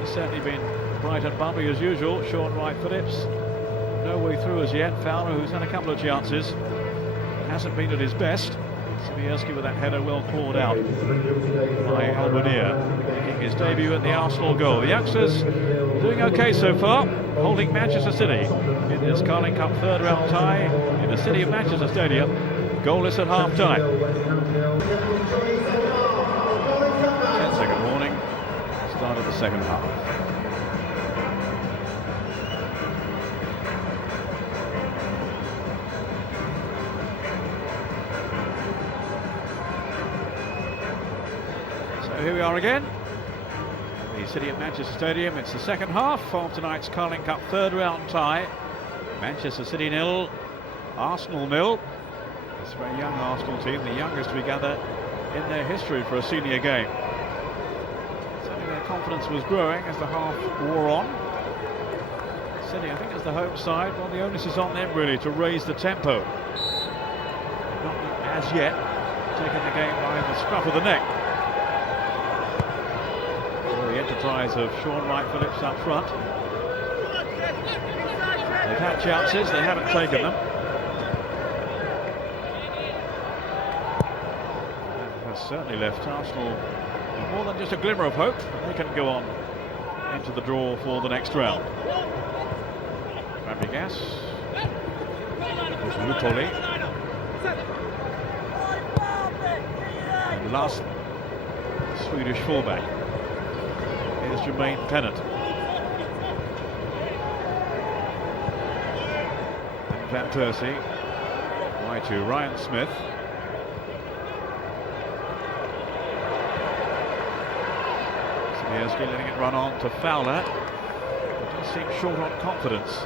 He's certainly been bright and bumpy as usual. Sean Wright-Phillips no way through as yet. Fowler, who's had a couple of chances, hasn't been at his best. Sibierski with that header well clawed out by Albania, making his debut at the Arsenal goal. The youngsters doing okay so far, holding Manchester City in this Carling Cup third round tie in the city of Manchester Stadium, goalless at half time. 10-second warning, start of the second half. Here we are again, the city of Manchester Stadium. It's the second half of tonight's Carling Cup third round tie. Manchester City 0, Arsenal 0. It's a very young Arsenal team, the youngest we gather in their history for a senior game. Certainly their confidence was growing as the half wore on. City, I think, as the home side, well, the onus is on them really to raise the tempo. Not as yet taking the game by the scruff of the neck. The enterprise of Sean Wright-Phillips up front. They've had chances, they haven't taken them. That has certainly left Arsenal more than just a glimmer of hope. They can go on into the draw for the next round. Fabregas. There's Lupoli. And the last Swedish fullback. Here's Jermaine Pennant. And Van Persie. Wide to Ryan Smith. Sibierski letting it run on to Fowler. But does seem short on confidence.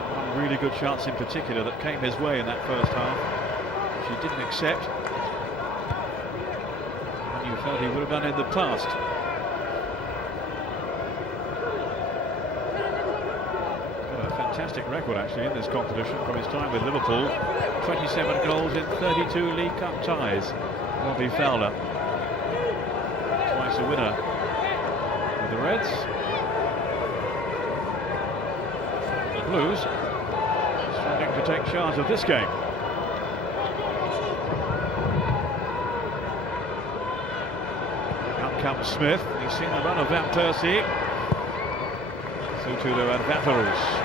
And one really good chance in particular that came his way in that first half, which he didn't accept. Felt he would have done in the past. fantastic record actually in this competition from his time with Liverpool. 27 goals in 32 League Cup ties. Robbie Fowler, twice a winner with the Reds. The Blues struggling to take charge of this game. Out comes Smith. He's seen the run of Van Persie. So to the Advatharus.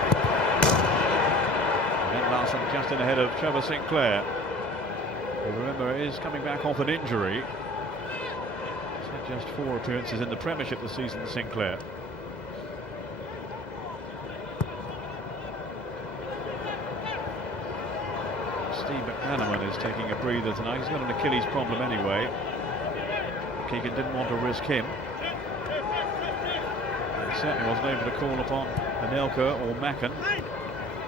And Larson just in ahead of Trevor Sinclair. Who, remember, is coming back off an injury. He's had just 4 appearances in the Premiership this season, Sinclair. Steve McManaman is taking a breather tonight. He's got an Achilles problem anyway. Keegan didn't want to risk him. He certainly wasn't able to call upon Anelka or Macken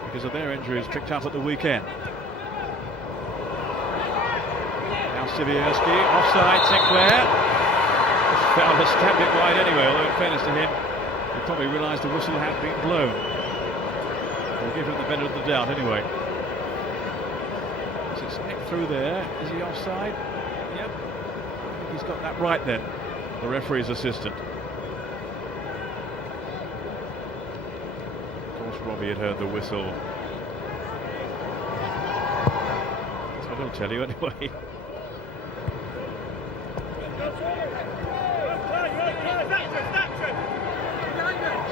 because of their injuries picked up at the weekend. Now Sivierski, offside, Sinclair. Fowler stabbed it wide anyway, although in fairness to him, he probably realised the whistle had been blown. We'll give him the benefit of the doubt anyway. It's nicked through there. Is he offside? Yep. I think he's got that right then, the referee's assistant. Of course, Robbie had heard the whistle. That's what he'll tell you anyway.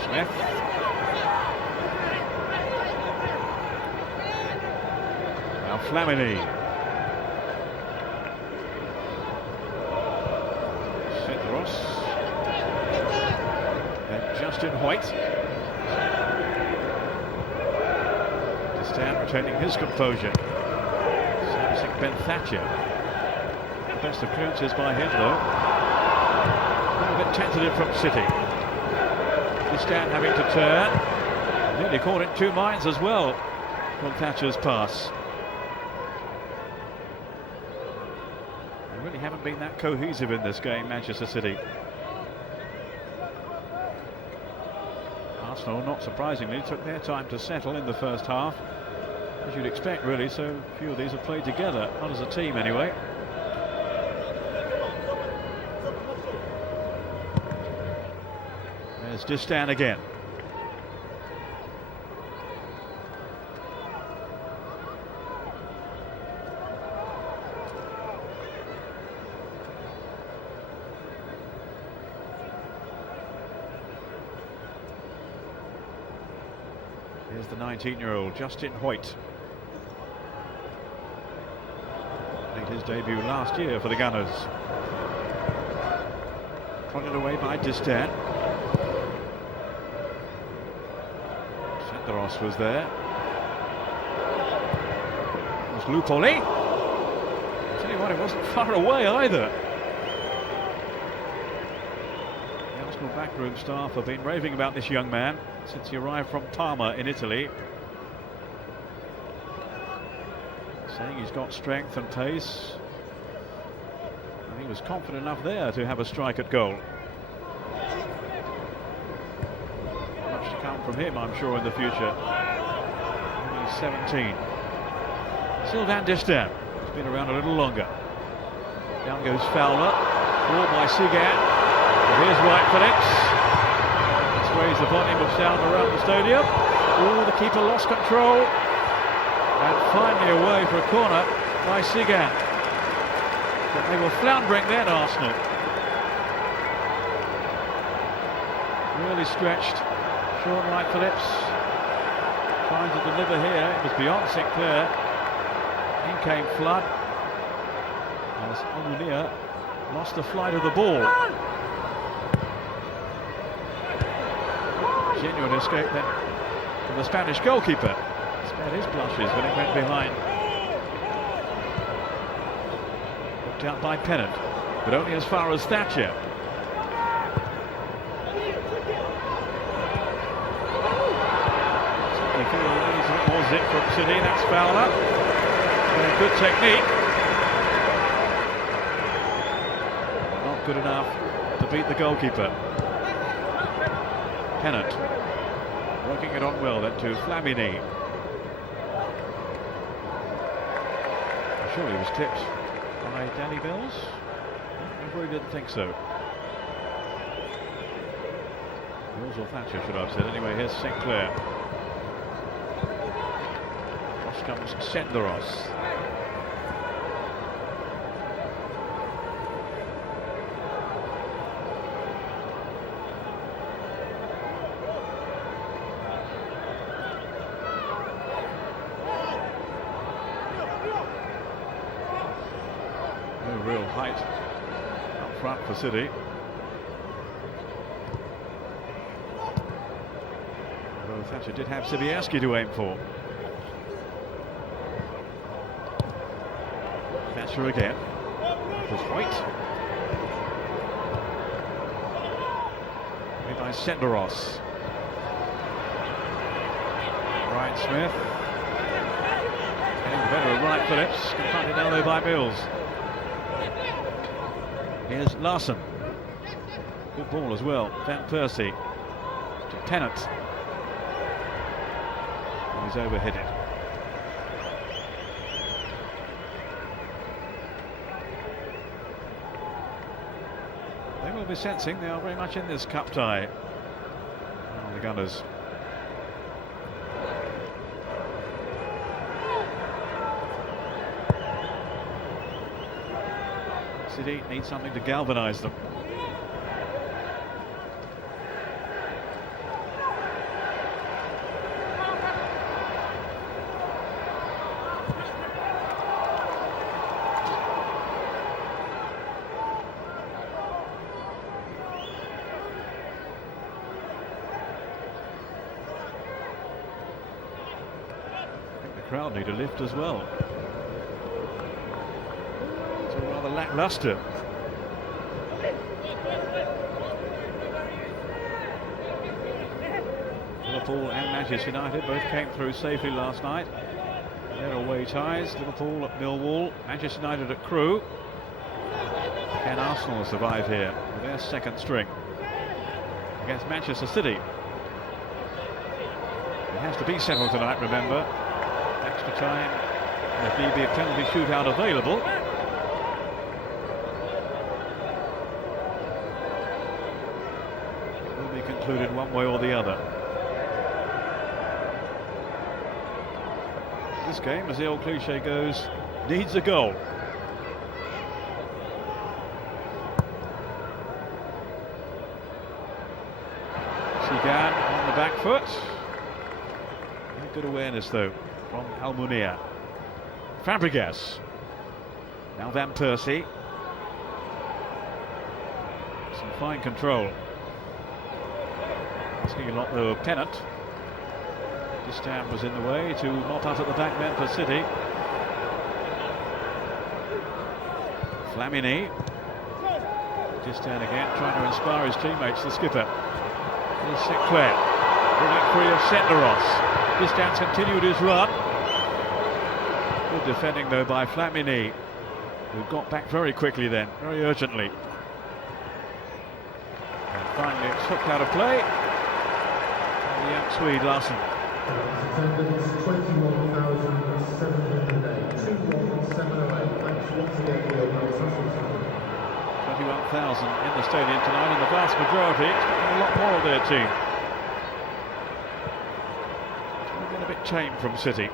Smith. Now Flamini. Ross. And Justin White. Distan retaining his composure. Servicing Ben Thatcher. The best appearances by him though. A little bit tentative from City. Distan having to turn. Nearly caught in 2 minds as well from Thatcher's pass. Really haven't been that cohesive in this game, Manchester City. Arsenal, not surprisingly, took their time to settle in the first half, as you'd expect really, so few of these have played together, not as a team anyway. There's Distan again. Here's the 19-year-old Justin White. Made his debut last year for the Gunners. Prodded away by Distan. Senderos was there. It was Lupoli. Tell you what, it wasn't far away either. The Arsenal backroom staff have been raving about this young man since he arrived from Parma in Italy, saying he's got strength and pace, and he was confident enough there to have a strike at goal. Much to come from him, I'm sure, in the future. Only 17. Sylvain Distin has been around a little longer. Down goes Fowler, ball by Sigan. Here's Wright Phillips. Raise the volume of sound around the stadium. Oh, the keeper lost control. And finally away for a corner by Sigan. But they were floundering then, Arsenal. Really stretched. Sean Wright Phillips trying to deliver here. It was beyond Sinclair. In came Flood. As Onunia lost the flight of the ball. Genuine escape then from the Spanish goalkeeper. Spared his blushes when it went behind. Looked out by Pennant, but only as far as Thatcher. Certainly feel there needs a bit more zip from City. That's Fowler. Good technique. Not good enough to beat the goalkeeper. Pennant. Working it on well then to Flamini. Surely he was clipped by Danny Mills. I really didn't think so. Mills or Thatcher, should I have said. Anyway, here's Sinclair. Across comes Senderos. No real height up front for City. Although Thatcher did have Sibiaski to aim for. Thatcher again. That was White. Made by Senderos. Ryan Smith. Getting the better of Wright Phillips. Confronted now though by Mills. Here's Larson. Good ball as well. Van Persie to Tennant. He's overheaded. They will be sensing they are very much in this cup tie. Oh, the Gunners. City needs something to galvanise them. I think the crowd need a lift as well. Rather lacklustre. Liverpool and Manchester United both came through safely last night. Their away ties, Liverpool at Millwall, Manchester United at Crewe. Can Arsenal survive here with their second string against Manchester City? It has to be settled tonight, remember. Extra time, there'll be a penalty shootout available. Concluded one way or the other. This game, as the old cliche goes, needs a goal. Sigan on the back foot. Good awareness though from Almunia. Fabregas. Now Van Persie. Some fine control. Asking a lot though of Tennant. Distan was in the way to not out at the back men for City. Flamini. Distan again trying to inspire his teammates, the skipper. Here's Sinclair. Brilliant free of Senderos. Distan's continued his run. Good defending though by Flamini, who got back very quickly then, very urgently. And finally it's hooked out of play. The young Swede, Larson. Attendance 21,708, 21,708. Thanks once again for your 21,000 in the stadium tonight, and the vast majority expecting a lot more of their team. It's been a bit tame from City.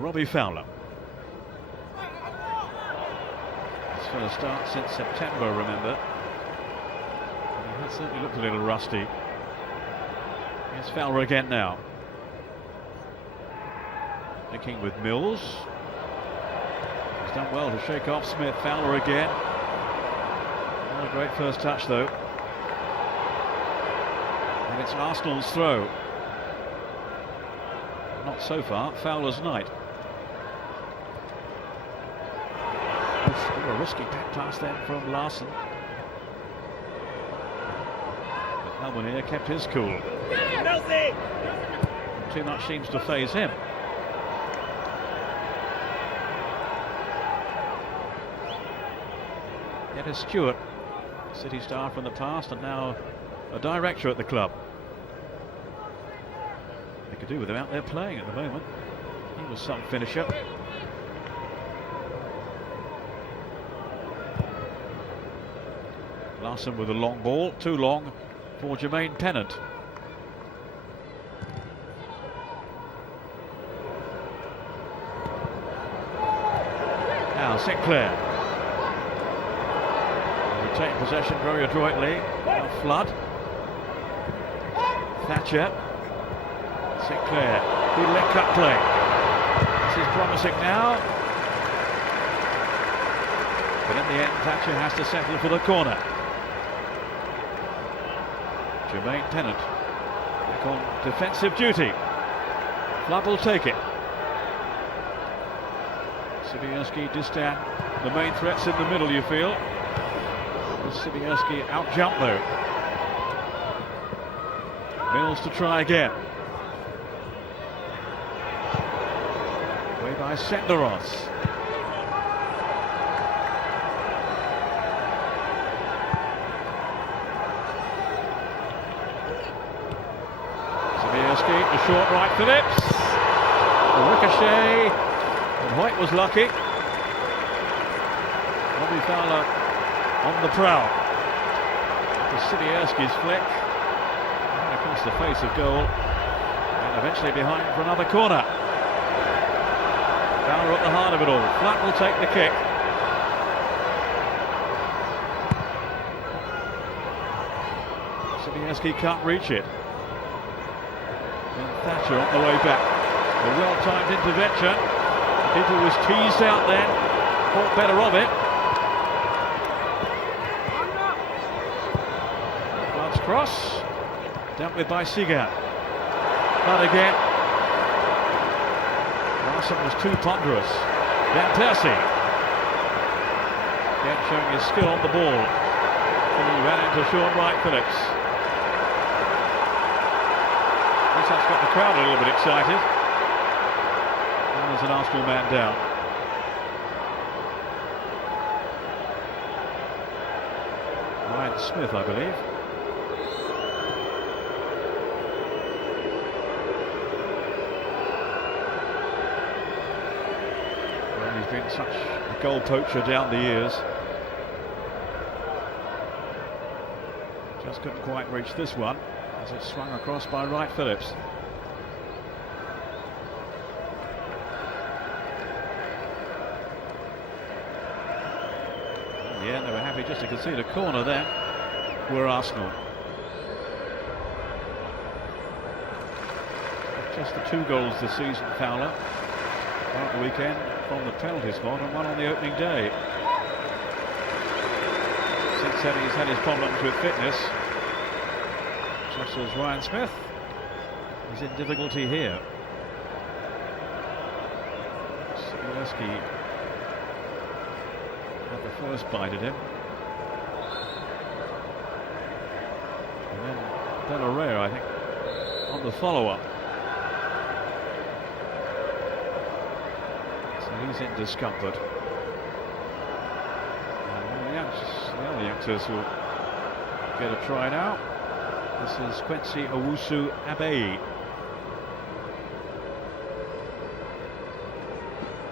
Robbie Fowler. His first start since September, remember. And he had certainly looked a little rusty. Here's Fowler again now. Linking with Mills. He's done well to shake off Smith. Fowler again. Not a great first touch though. And it's Arsenal's throw. Not so far, Fowler's night. A risky back pass then from Larson. Almunia kept his cool. Not too much seems to faze him. Dennis Stewart, City star from the past and now a director at the club. They could do with him out there playing at the moment. He was some finisher. Larson with a long ball, too long for Jermaine Pennant. Now Sinclair. Retain possession very adroitly. Now Flood. Thatcher. Sinclair. Good link-up play. This is promising now. But in the end, Thatcher has to settle for the corner. Jermaine Pennant back on defensive duty. Flood will take it. Sibierski, Distan, the main threats in the middle, you feel. Sibierski out-jump though. Mills to try again. Way by Senderos. The short right Phillips. The ricochet. And Hoyt was lucky. Robbie Fowler on the prowl. The Sibierski's flick. And across the face of goal. And eventually behind for another corner. Fowler at the heart of it all. Flat will take the kick. Sibierski can't reach it. And Thatcher on the way back. A well-timed intervention. People was teased out then. Thought better of it. Flood's cross. Dealt with by Seagat. Flood again. Larson was too ponderous. Van Persie. Again showing his skill on the ball. And he ran into short right Phillips. That's got the crowd a little bit excited. And there's an Arsenal man down. Ryan Smith, I believe. Well, he's been such a goal poacher down the years. Just couldn't quite reach this one. As it's swung across by Wright Phillips. Yeah, they were happy just to concede a corner there. Were Arsenal. Just the 2 goals this season, Fowler. One at the weekend from the penalty spot and one on the opening day. Since then he's had his problems with fitness. Just as Ryan Smith is in difficulty here. Sibierski had the first bite at him. And then Delarrea, I think, on the follow-up. So he's in discomfort. And the other youngsters will get a try now. This is Quincy Owusu-Abbey.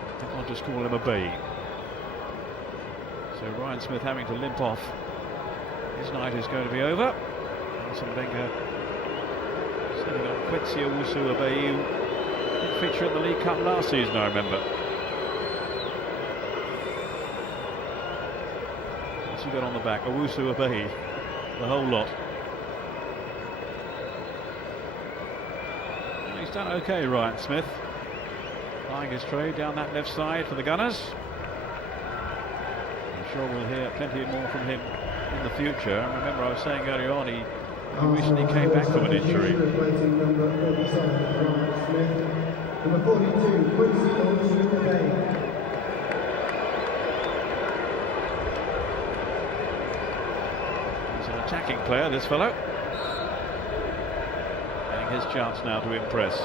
I think I'll just call him Abbey. So Ryan Smith having to limp off. His night is going to be over. Arsene Wenger setting up Quincy Owusu-Abbey, who did feature in the League Cup last season, I remember. What's he got on the back? Owusu-Abbey, the whole lot. He's done okay, Ryan Smith. Plying his trade down that left side for the Gunners. I'm sure we'll hear plenty more from him in the future. And remember, I was saying earlier on, he recently came back from an injury. Number 42, Quincy Owusu-Abbey. He's an attacking player, this fellow. His chance now to impress.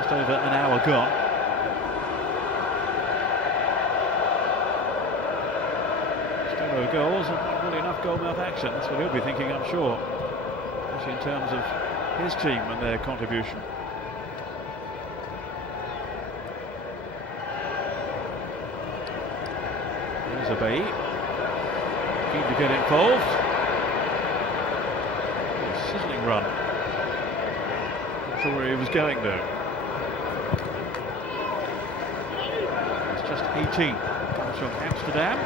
Just over an hour gone. Still no goals and not really enough goal-mouth action. That's what he'll be thinking, I'm sure. Especially in terms of his team and their contribution. There's a Bay. Keen to get involved. A sizzling run. Not sure where he was going though. He's just 18. Comes from Amsterdam.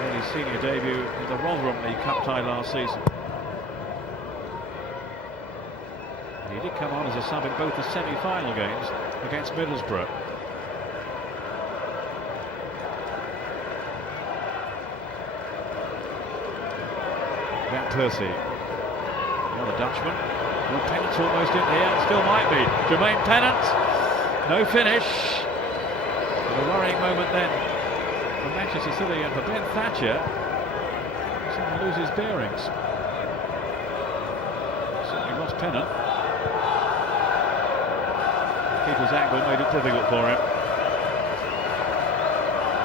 Made his senior debut in the Rotherham League Cup tie last season. He did come on as a sub in both the semi-final games against Middlesbrough. Van Persie, another Dutchman. Well, Pennant's almost in here, still might be. Jermaine Pennant, no finish. But a worrying moment then for Manchester City and for Ben Thatcher. Seemed to lose his bearings. Certainly lost Pennant. Keeper's angle made it difficult for him.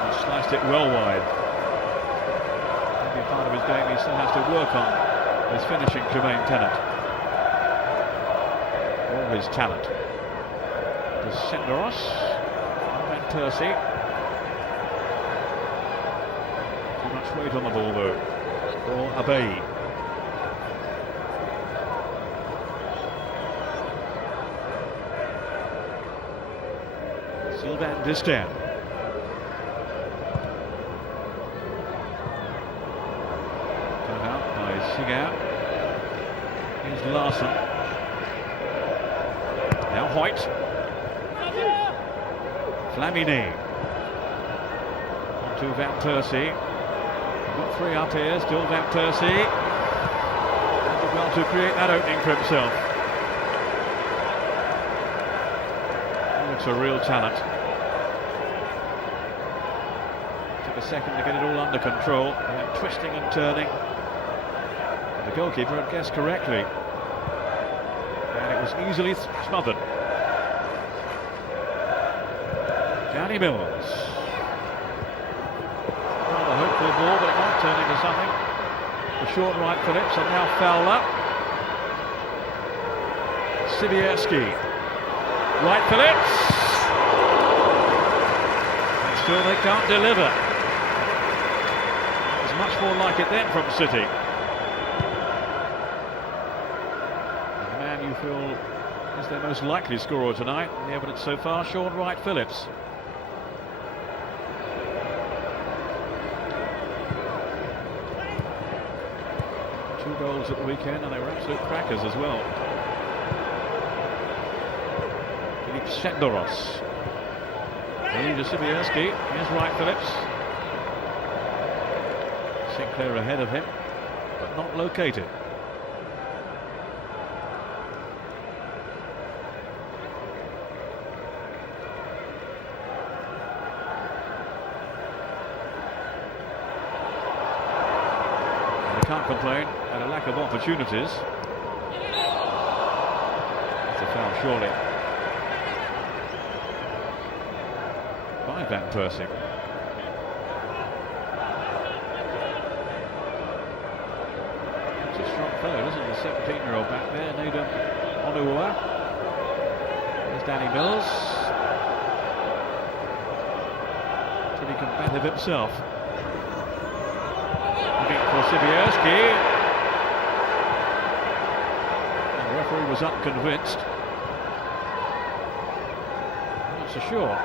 And sliced it well wide. Maybe a part of his game he still has to work on is finishing Jermaine Pennant. All his talent. To Senderos. Van Persie. Too much weight on the ball though. For Abbey. Sylvain Distin. Cut out by Sigar. Here's Larson. Now Hoyt. Flamini. On to Van Persie. We've got three up here, still Van Persie. Did well to create that opening for himself. He looks a real talent. Took a second to get it all under control. He went twisting and turning. And the goalkeeper had guessed correctly. And it was easily smothered. Danny Mills. Rather hopeful ball, but it might turn into something. The short right Phillips, and now Fowler. Sibierski. Right Phillips. And still they can't deliver. There's much more like it then from City. And the man you feel is their most likely scorer tonight, the evidence so far, Sean Wright Phillips. Two goals at the weekend, and they were absolute crackers as well. Philippe Senderos. Leader Sibierski. Here's Wright Phillips. Sinclair ahead of him, but not located. Can't complain at a lack of opportunities. That's a foul, surely. By Van Persie. It's a strong fellow, isn't it? The 17-year-old back there, Nedum Onuwa. There's Danny Mills. Pretty combative himself. For Sibierski. The referee was unconvinced. Not so sure.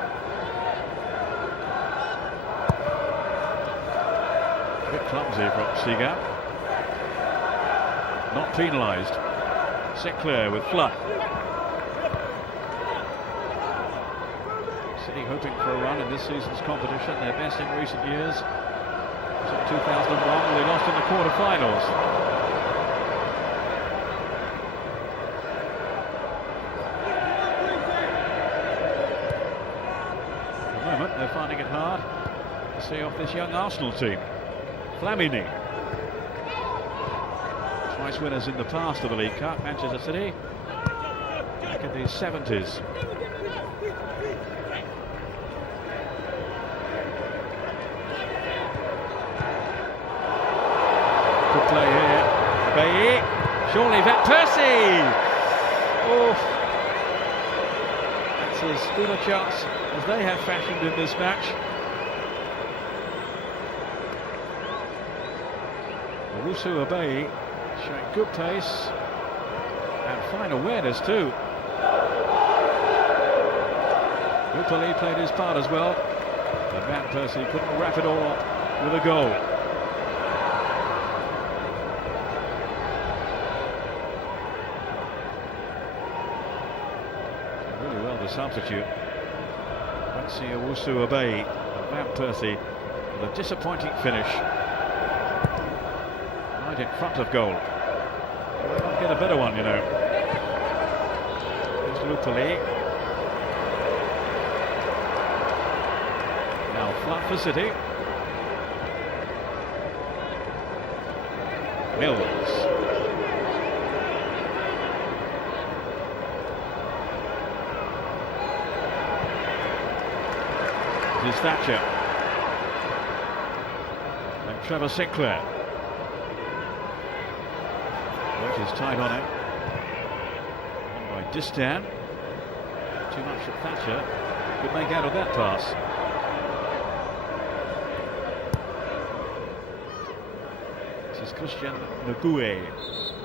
A bit clumsy from Sigar. Not penalised. Sinclair with Flood. City hoping for a run in this season's competition, their best in recent years. 2001, they lost in the quarter-finals. At the moment, they're finding it hard to see off this young Arsenal team. Flamini. twice winners in the past of the League Cup, Manchester City, back in the 70s. Good play here. Bailly. Surely Van Persie! Oh, that's as good a chance as they have fashioned in this match. Owusu Abeyi showing good pace and fine awareness too. Lee played his part as well, but Van Persie couldn't wrap it all up with a goal. Really well, the substitute. Quincy Owusu Abeyi, Van Persie with a disappointing finish. Right in front of goal. Might not get a better one, you know. Here's Lee. Now flat for City. Mills. This is Thatcher. And Trevor Sinclair. Work is tight on it. On by Distan. Too much at Thatcher. Could make out of that pass. This is Christian Nguye,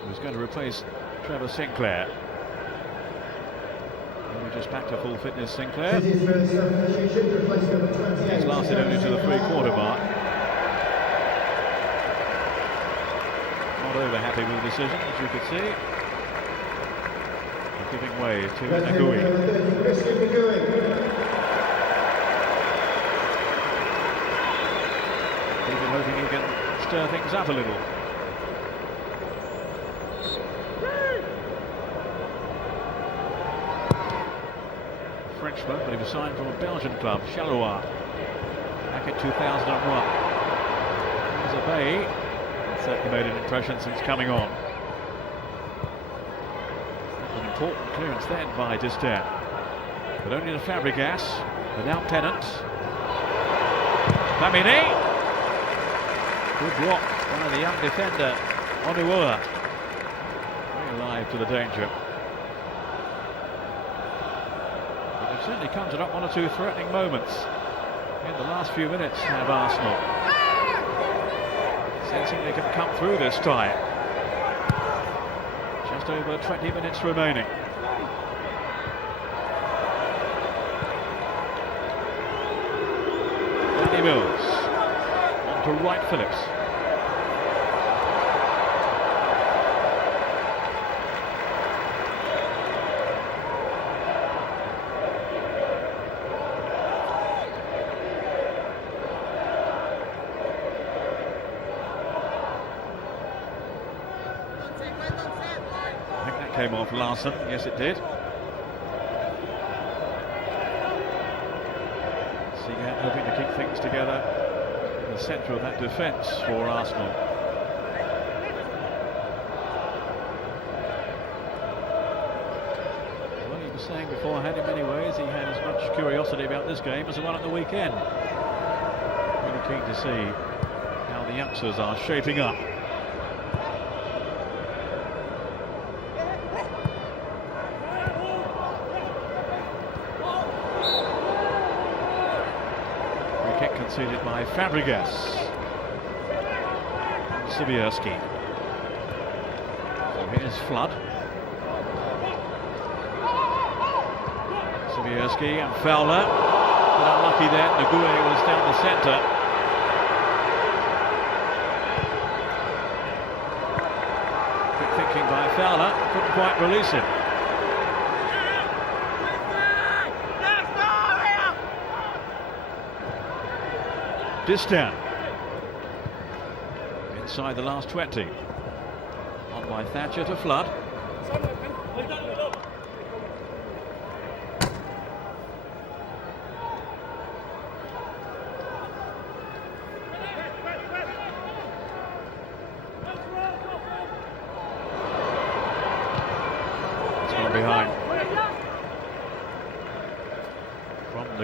who's going to replace Trevor Sinclair. We're just back to full fitness, Sinclair. He's lasted only to the three-quarter mark. Not over happy with the decision, as you could see. And giving way to Nguye. Even hoping he can stir things up a little. Frenchman, but he was signed from a Belgian club, Charleroi, back in 2001. There's Abeyi. Certainly made an impression since coming on. An important clearance then by Distan. But only the Fabregas, the now pennant. Lamine. Good block by the young defender, Onuola. Very alive to the danger. But they've certainly conjured up one or two threatening moments in the last few minutes of Arsenal. Sensing they can come through this tie. Just over 20 minutes remaining. Danny Mills. On to Wright Phillips. Came off Larson, yes it did. Seagat hoping to keep things together in the centre of that defence for Arsenal. Well, he was saying beforehand in many ways he had as much curiosity about this game as the one at the weekend. Really keen to see how the youngsters are shaping up. Conceded by Fabregas. Sibierski. So here's Flood. Sibierski and Fowler. But unlucky then, Nguye was down the centre. Quick thinking by Fowler, couldn't quite release him. Distan inside the last 20. On by Thatcher to Flood.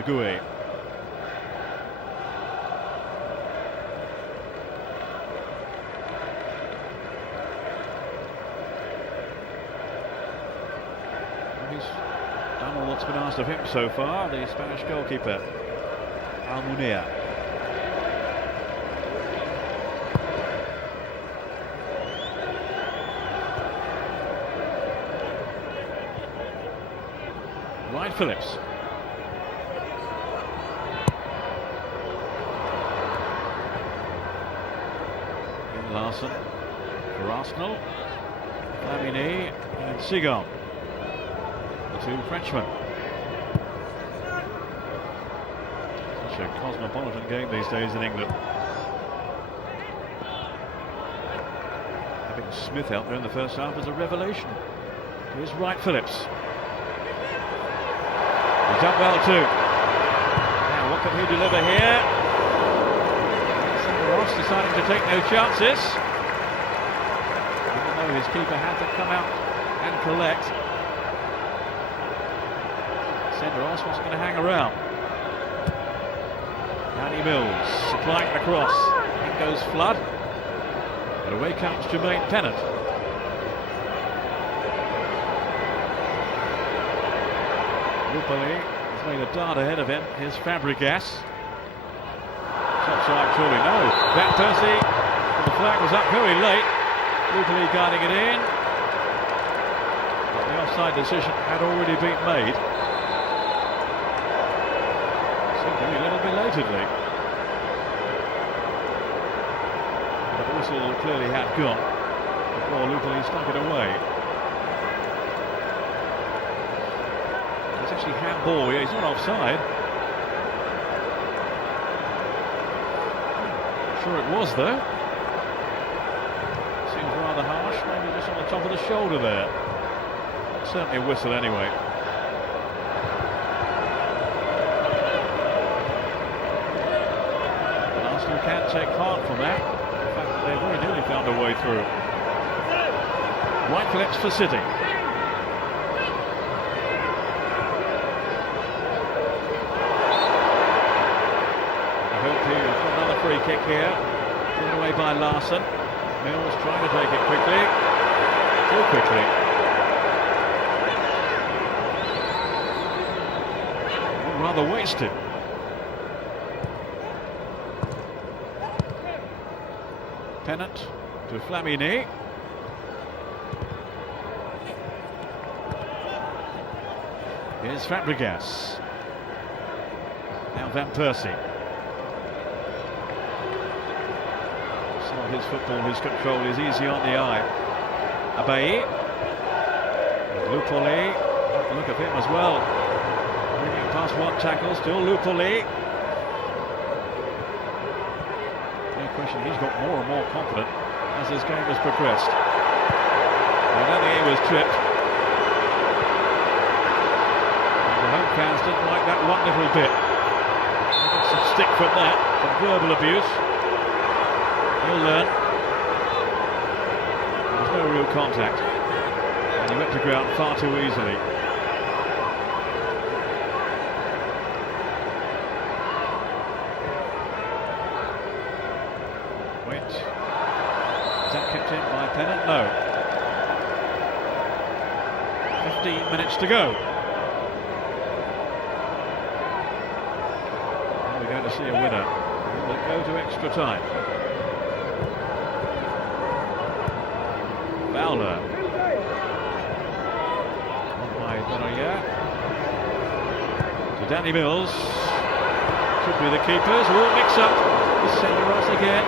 Le Gouet. He's done all that's been asked of him so far, the Spanish goalkeeper, Almunia. Wright Phillips. In Larson for Arsenal. Lamine and Sigon. The two Frenchmen. Such a cosmopolitan game these days in England. Having Smith out there in the first half was a revelation. Here's Wright Phillips. He's done well too. Now what can he deliver here? Ross deciding to take no chances. Even though his keeper had to come out and collect. Ross wasn't going to hang around. Danny Mills supplying the cross. In goes Flood. But away comes Jermaine Pennant. Lupoli has made a dart ahead of him. Here's Fabregas. Shot side, surely no. Van Persie. The flag was up very late. Lupoli guiding it in. But the offside decision had already been made. Seemed a little belatedly. But the whistle clearly had gone before Lupoli stuck it away. It's actually handball. Yeah, he's not offside. Sure it was though. Seems rather harsh, maybe just on the top of the shoulder there. Certainly a whistle anyway. But Arsenal can't take heart from that. In fact, they very nearly found a way through. Wright Phillips for City. Free kick here, given away by Larson. Mills trying to take it quickly, too quickly. Oh, rather wasted. Pennant to Flamini. Here's Fabregas. Now Van Persie. His football, his control is easy on the eye. Abaye. Lupoli. Look at him as well. Bringing past one tackle, still Lupoli. No question, he's got more and more confident as this game has progressed. I don't think he was tripped. The home fans didn't like that one little bit. They got some stick from that, from verbal abuse. He'll learn. There was no real contact, and he went to ground far too easily. Wait. Is that kept in by Pennant? No. 15 minutes to go. And we're going to see a winner. Will it go to extra time? Fowler. By Doroya. To Danny Mills. Could be the keepers. Will mix up. Ross again.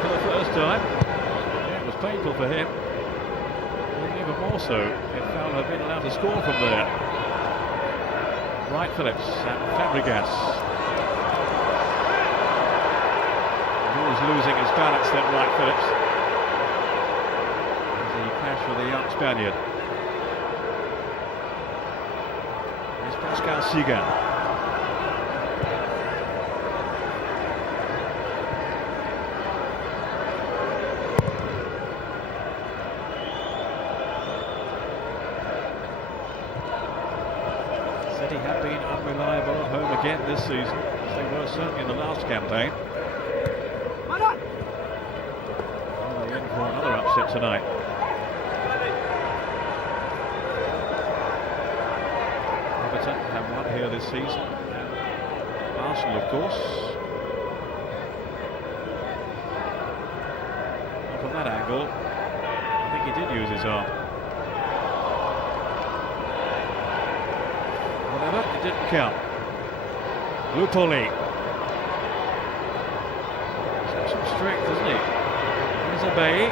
For the first time. Yeah, it was painful for him. And even more so if Fowler had been allowed to score from there. Wright Phillips and Fabregas. He was losing his balance then, Wright Phillips. For the young Spaniard. There's Pascal Sigan. City have been this season, as they were certainly in the last campaign. Are they in for another upset tonight? Everton have won here this season. And Arsenal, of course. And from that angle, I think he did use his arm. Whatever, it didn't count. Lupoli. He's got some strength, doesn't he? Here's a Bay.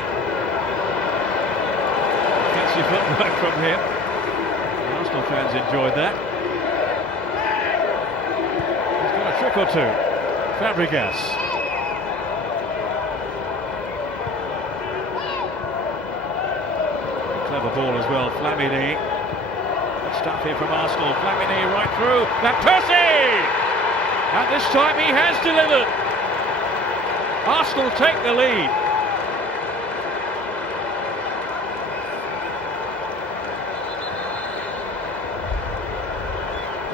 Fancy footwork from him. The Arsenal fans enjoyed that. He's got a trick or two. Fabregas. Clever ball as well. Flamini. Good stuff here from Arsenal. Flamini right through. Van Persie! And this time he has delivered. Arsenal take the lead.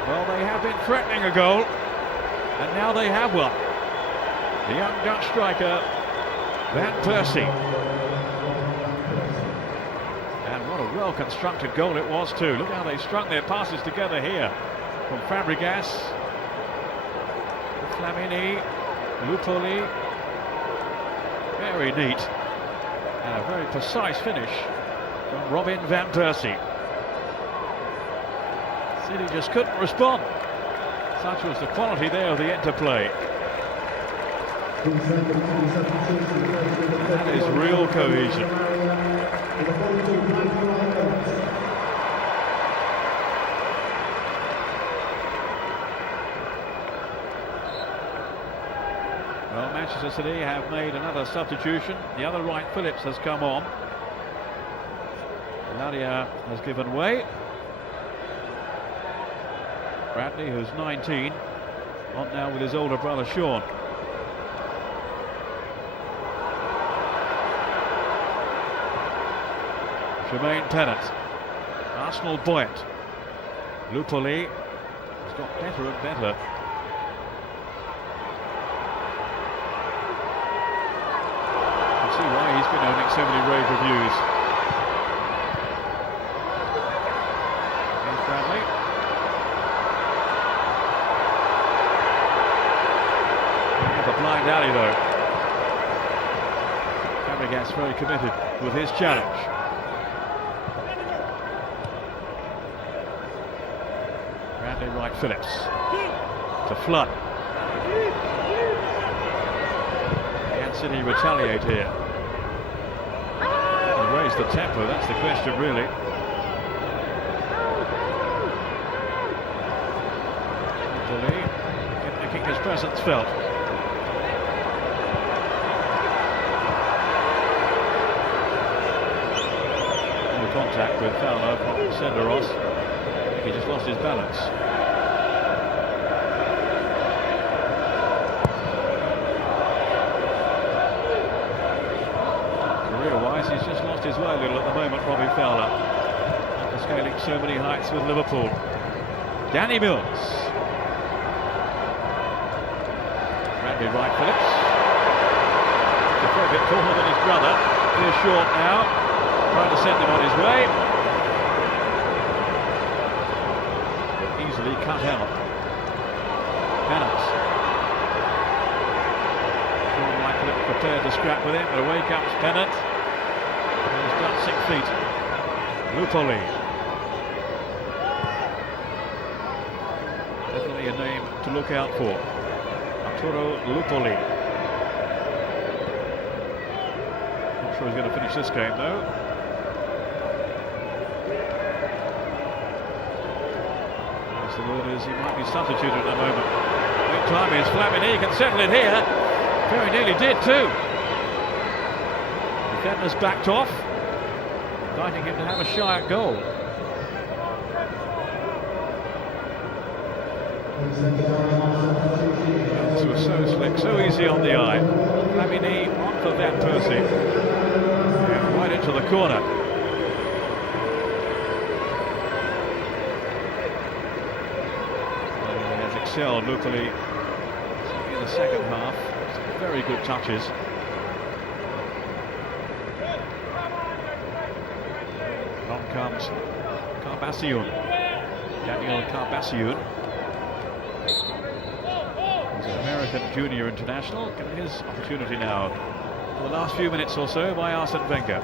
Well, they have been threatening a goal, and now they have one. The young Dutch striker, Van Persie. And what a well-constructed goal it was too. Look how they strung their passes together here. From Fabregas, Flamini, Lupoli. Very neat. And a very precise finish from Robin Van Persie. City just couldn't respond. Such was the quality there of the interplay. That is real cohesion. Well, Manchester City have made another substitution. The other right, Phillips, has come on. Ladia has given way. Bradley, who's 19, on now with his older brother Sean. Jermaine Pennant. Arsenal buoyant. Lupoli has got better and better. You can see why he's been earning so many rave reviews. Here's Bradley. A blind alley though. Fabregas very committed with his challenge. Bradley right, Phillips to Flood. Can City retaliate here? And raise the tempo, that's the question really. Making his presence felt. Contact with Fowler from Senderos. I think he just lost his balance. Career-wise, he's just lost his way a little at the moment, Robbie Fowler. After scaling so many heights with Liverpool. Danny Mills. Randy Wright Phillips. He's a bit taller than his brother. He's short now. Trying to send him on his way. Easily cut out. Pennant. Sean Michael prepared to scrap with him, but away comes Pennant. He's dancing feet. Lupoli. Definitely a name to look out for. Arturo Lupoli. Not sure he's going to finish this game though. The word is he might be substituted at the moment. Meantime, is Flamini, can settle it here. Very nearly did too. Defenders backed off, inviting him to have a shy at goal. This was so slick, so easy on the eye. Flamini on for Van Persie. And right into the corner. excelled locally in the second half. Some very good touches. On comes Carbassiun, Daniel Carbassiun. He's an American junior international, given his opportunity now for the last few minutes or so by Arsene Wenger.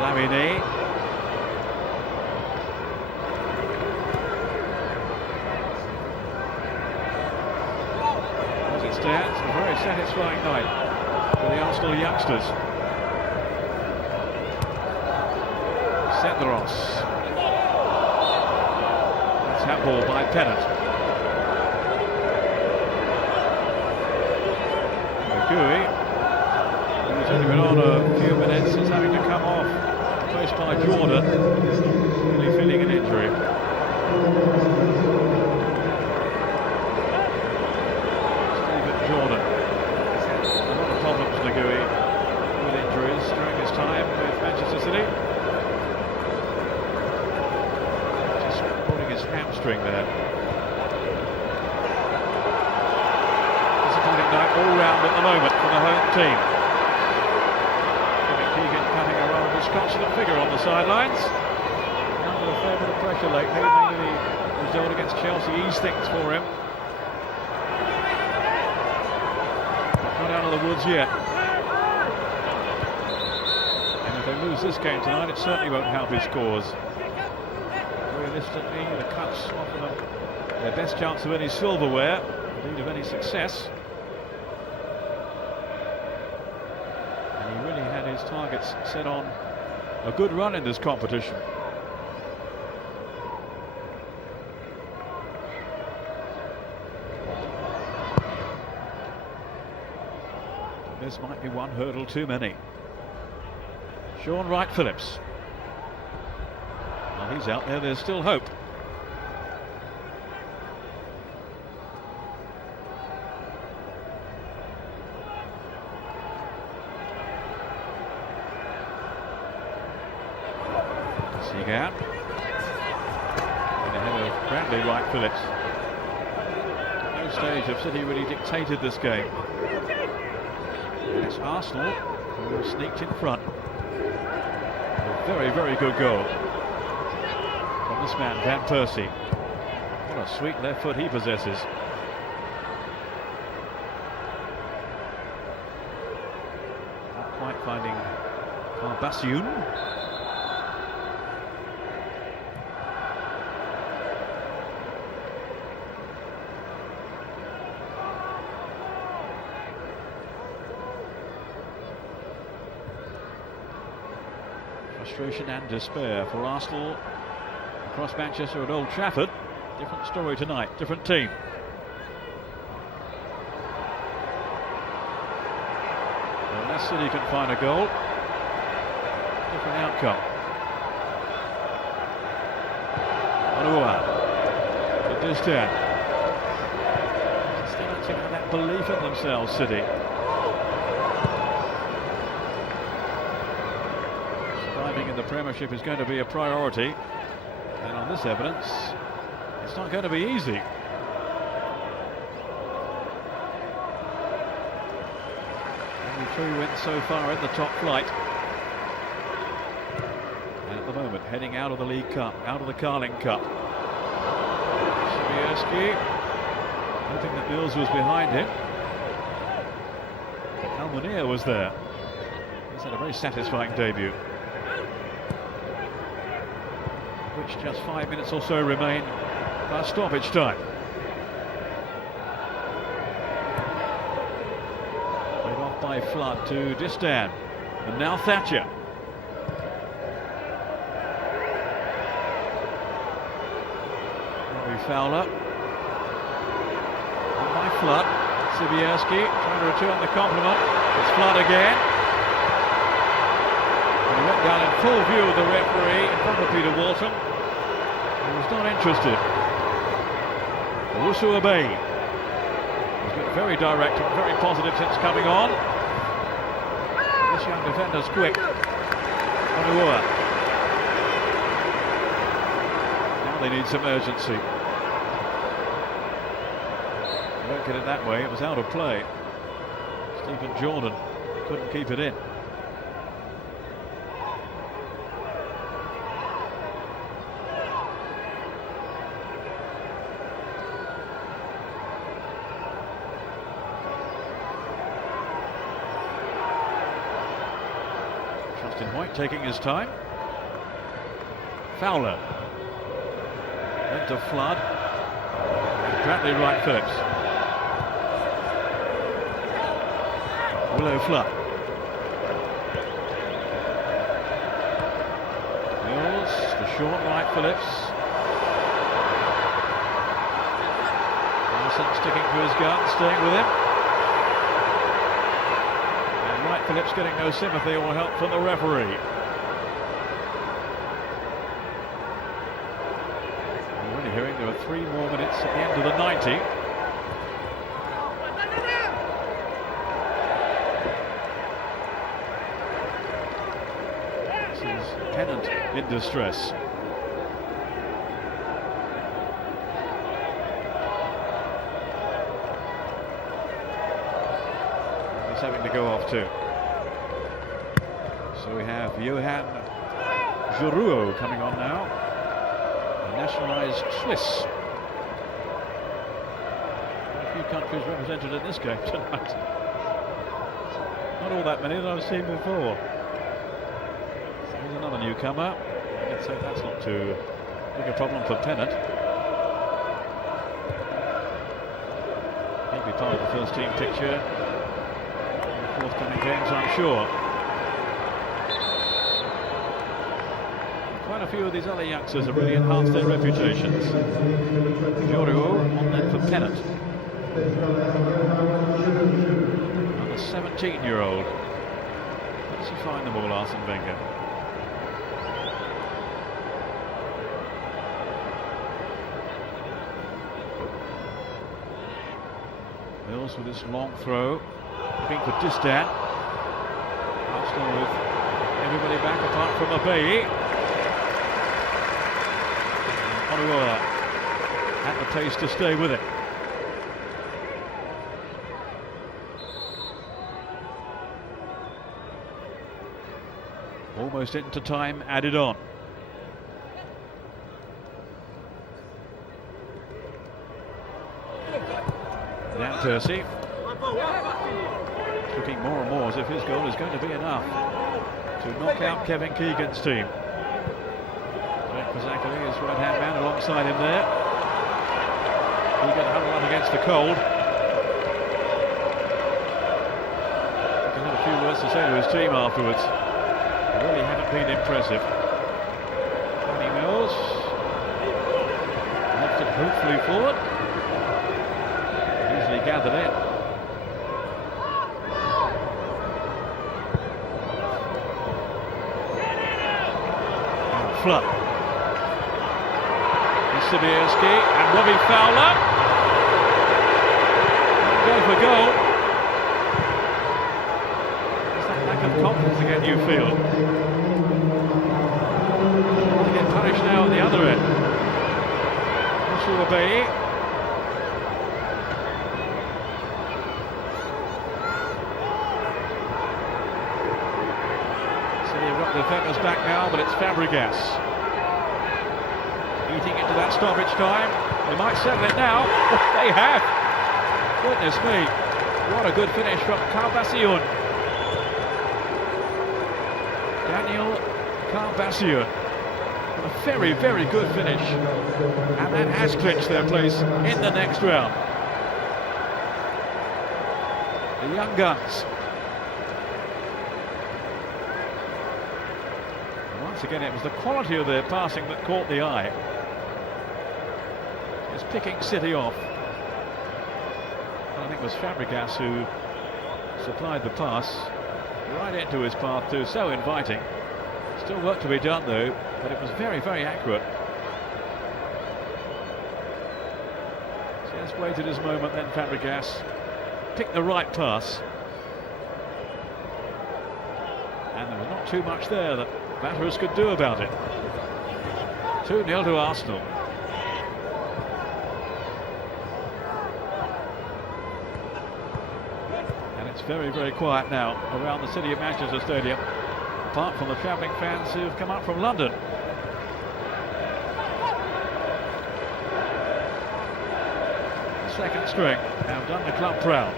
Flamini. As it stands, a very satisfying night for the Arsenal youngsters. Senderos. That's handball by Pennant. Gui, who's only been on a few minutes, is having to come off. Placed by Jordan, really feeling an injury. Stephen Jordan. A lot of problems for Gui with injuries during his time with Manchester City. Just pulling his hamstring there. Disappointing night all round at the moment for the home team. Disconsolate figure on the sidelines. Under a fair bit of pressure lately. Maybe the result against Chelsea eased things for him. Not out of the woods yet. And if they lose this game tonight, it certainly won't help his cause. Realistically, the Cups offer them their best chance of any silverware, indeed of any success. And he really had his targets set on a good run in this competition. This might be one hurdle too many. Sean Wright-Phillips. While he's out there, there's still hope. Seagout in ahead of Bradley Wright-Phillips. At no stage have City really dictated this game. It's Arsenal who have sneaked in front. A very, very good goal from this man, Van Persie. What a sweet left foot he possesses. Not quite finding Carbassiun. Frustration and despair for Arsenal across Manchester at Old Trafford. Different story tonight, different team. Unless City can find a goal, different outcome. Anua to Distan. Still don't seem to have that belief in themselves, City. In the Premiership is going to be a priority, and on this evidence it's not going to be easy. Only 3 wins so far in the top flight, and at the moment heading out of the League Cup, out of the Carling Cup. Sibierski hoping that Mills was behind him. Almunia was there. He's had a very satisfying debut. Which just 5 minutes or so remain past stoppage time. Played off by Flood to Distan, and now Thatcher. Robbie Fowler, and by Flood. Sibierski trying to return the compliment. It's Flood again. He went down in full view of the referee in front of Peter Walton. He was not interested. Owusu Obey. He's been very direct and very positive since coming on. This young defender's quick. Onuoha. Now they need some urgency. Don't get it that way, it was out of play. Stephen Jordan couldn't keep it in. Justin White taking his time. Fowler. Into Flood. Bradley Wright Phillips. Willow Flood. Mills, the short Wright Phillips. Larson sticking to his gun, staying with him. And Wright Phillips getting no sympathy or help from the referee. Already hearing there are 3 more minutes at the end of the 90. Pennant in distress. He's having to go off too. So we have Johan Giroux coming on now, a nationalised Swiss. A few countries represented in this game tonight. Not all that many that I've seen before. Here's another newcomer. I'd say that's not too big a problem for Pennant. He'll be part of the first team picture in the forthcoming games, I'm sure. Quite a few of these other youngsters have really enhanced their reputations. Giroux on then for Pennant. And the 17-year-old. How does he find them all, Arsene Wenger? Mills with his long throw, looking for Distan. Arsenal with everybody back apart from Abeyi. Onuoha at the pace to stay with it. Almost into time added on. Now Percy, looking more and more as if his goal is going to be enough to knock out Kevin Keegan's team. Zachary, his right-hand man, alongside him there. Keegan huddled up against the cold. He had a few words to say to his team afterwards. They really haven't been impressive. Danny Mills left it hopefully forward. Easily gathered in. Flood. Sibierski and Robbie Fowler. Go for goal. It's that lack of confidence again, you feel. They get punished now at the other end. Abeyi. So you've got the defenders back now, but it's Fabregas. Eating into that stoppage time. They might settle it now. They have. Goodness me. What a good finish from Carbassiun. Daniel Carbassiun. A very, very good finish. And that has clinched their place in the next round. The young guns. And once again, it was the quality of their passing that caught the eye. Picking City off. I think it was Fabregas who supplied the pass right into his path too, so inviting. Still work to be done though, but it was very, very accurate. So he has waited his moment then, Fabregas. Picked the right pass. And there was not too much there that batterers could do about it. 2-0 to Arsenal. And it's very, very quiet now around the city of Manchester Stadium, apart from the travelling fans who've come up from London. The second string have done the club proud.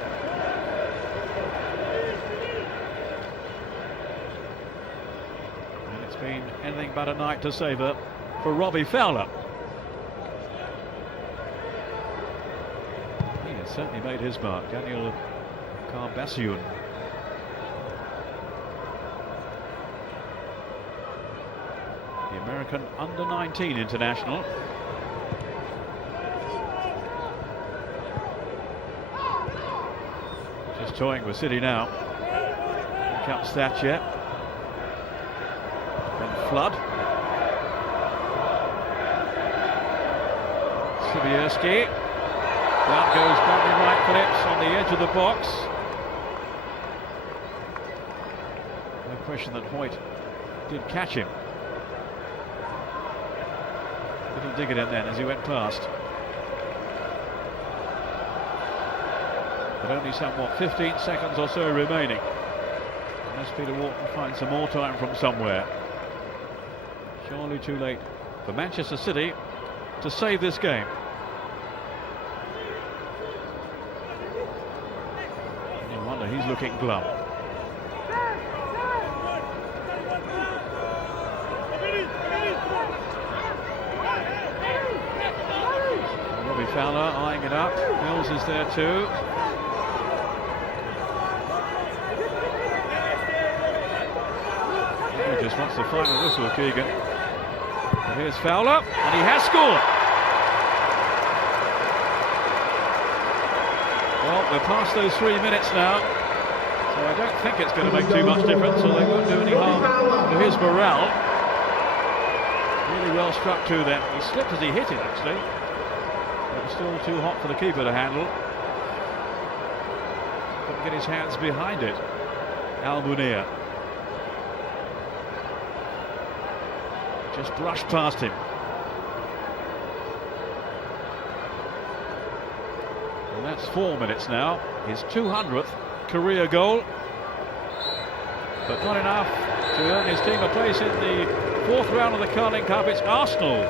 And it's been anything but a night to savour for Robbie Fowler. He has certainly made his mark, Daniel Carbassiun. The American under-19 international. Just toying with City now. Here comes Thatcher. Then Flood. Sibierski. Down goes Bobby Wright Phillips on the edge of the box. No question that Hoyt did catch him. Little dig it in then as he went past. But only somewhat 15 seconds or so remaining. Unless Peter Walton finds some more time from somewhere. Surely too late for Manchester City to save this game. No wonder he's looking glum. Robbie Fowler eyeing it up. Mills is there too. He just wants the final whistle, Keegan. But here's Fowler, and he has scored. Well, we're past those 3 minutes now, so I don't think it's going to make too much difference, or they won't do any harm to his morale. Really well struck to them. He slipped as he hit it, actually. It was still too hot for the keeper to handle. Couldn't get his hands behind it. Al-Munir just brushed past him. And that's 4 minutes now. His 200th career goal. But not enough to earn his team a place in the fourth round of the Carling Cup. It's Arsenal,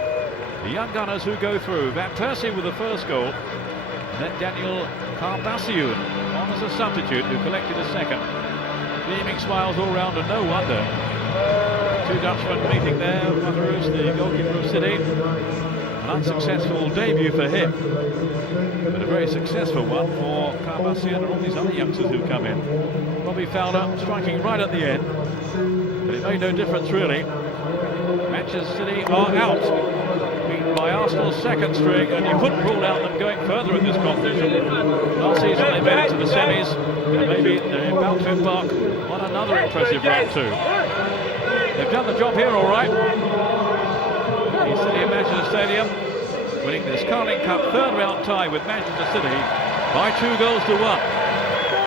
the young gunners, who go through. Van Persie with the first goal. And then Daniel Carbassiun on as a substitute, who collected a second. Beaming smiles all round, and no wonder. Two Dutchmen meeting there. Matarus, the goalkeeper of City. An unsuccessful debut for him, but a very successful one for Carbassiun and all these other youngsters who come in. Robbie Fowler striking right at the end, but it made no difference really. Manchester City are out, beaten by Arsenal's second string, and you wouldn't rule out them going further in this competition. Last season they made it to the semis, and maybe they're about to embark on another impressive run too. They've done the job here all right. The City of Manchester Stadium winning this Carling Cup third round tie with Manchester City by 2 goals to 1.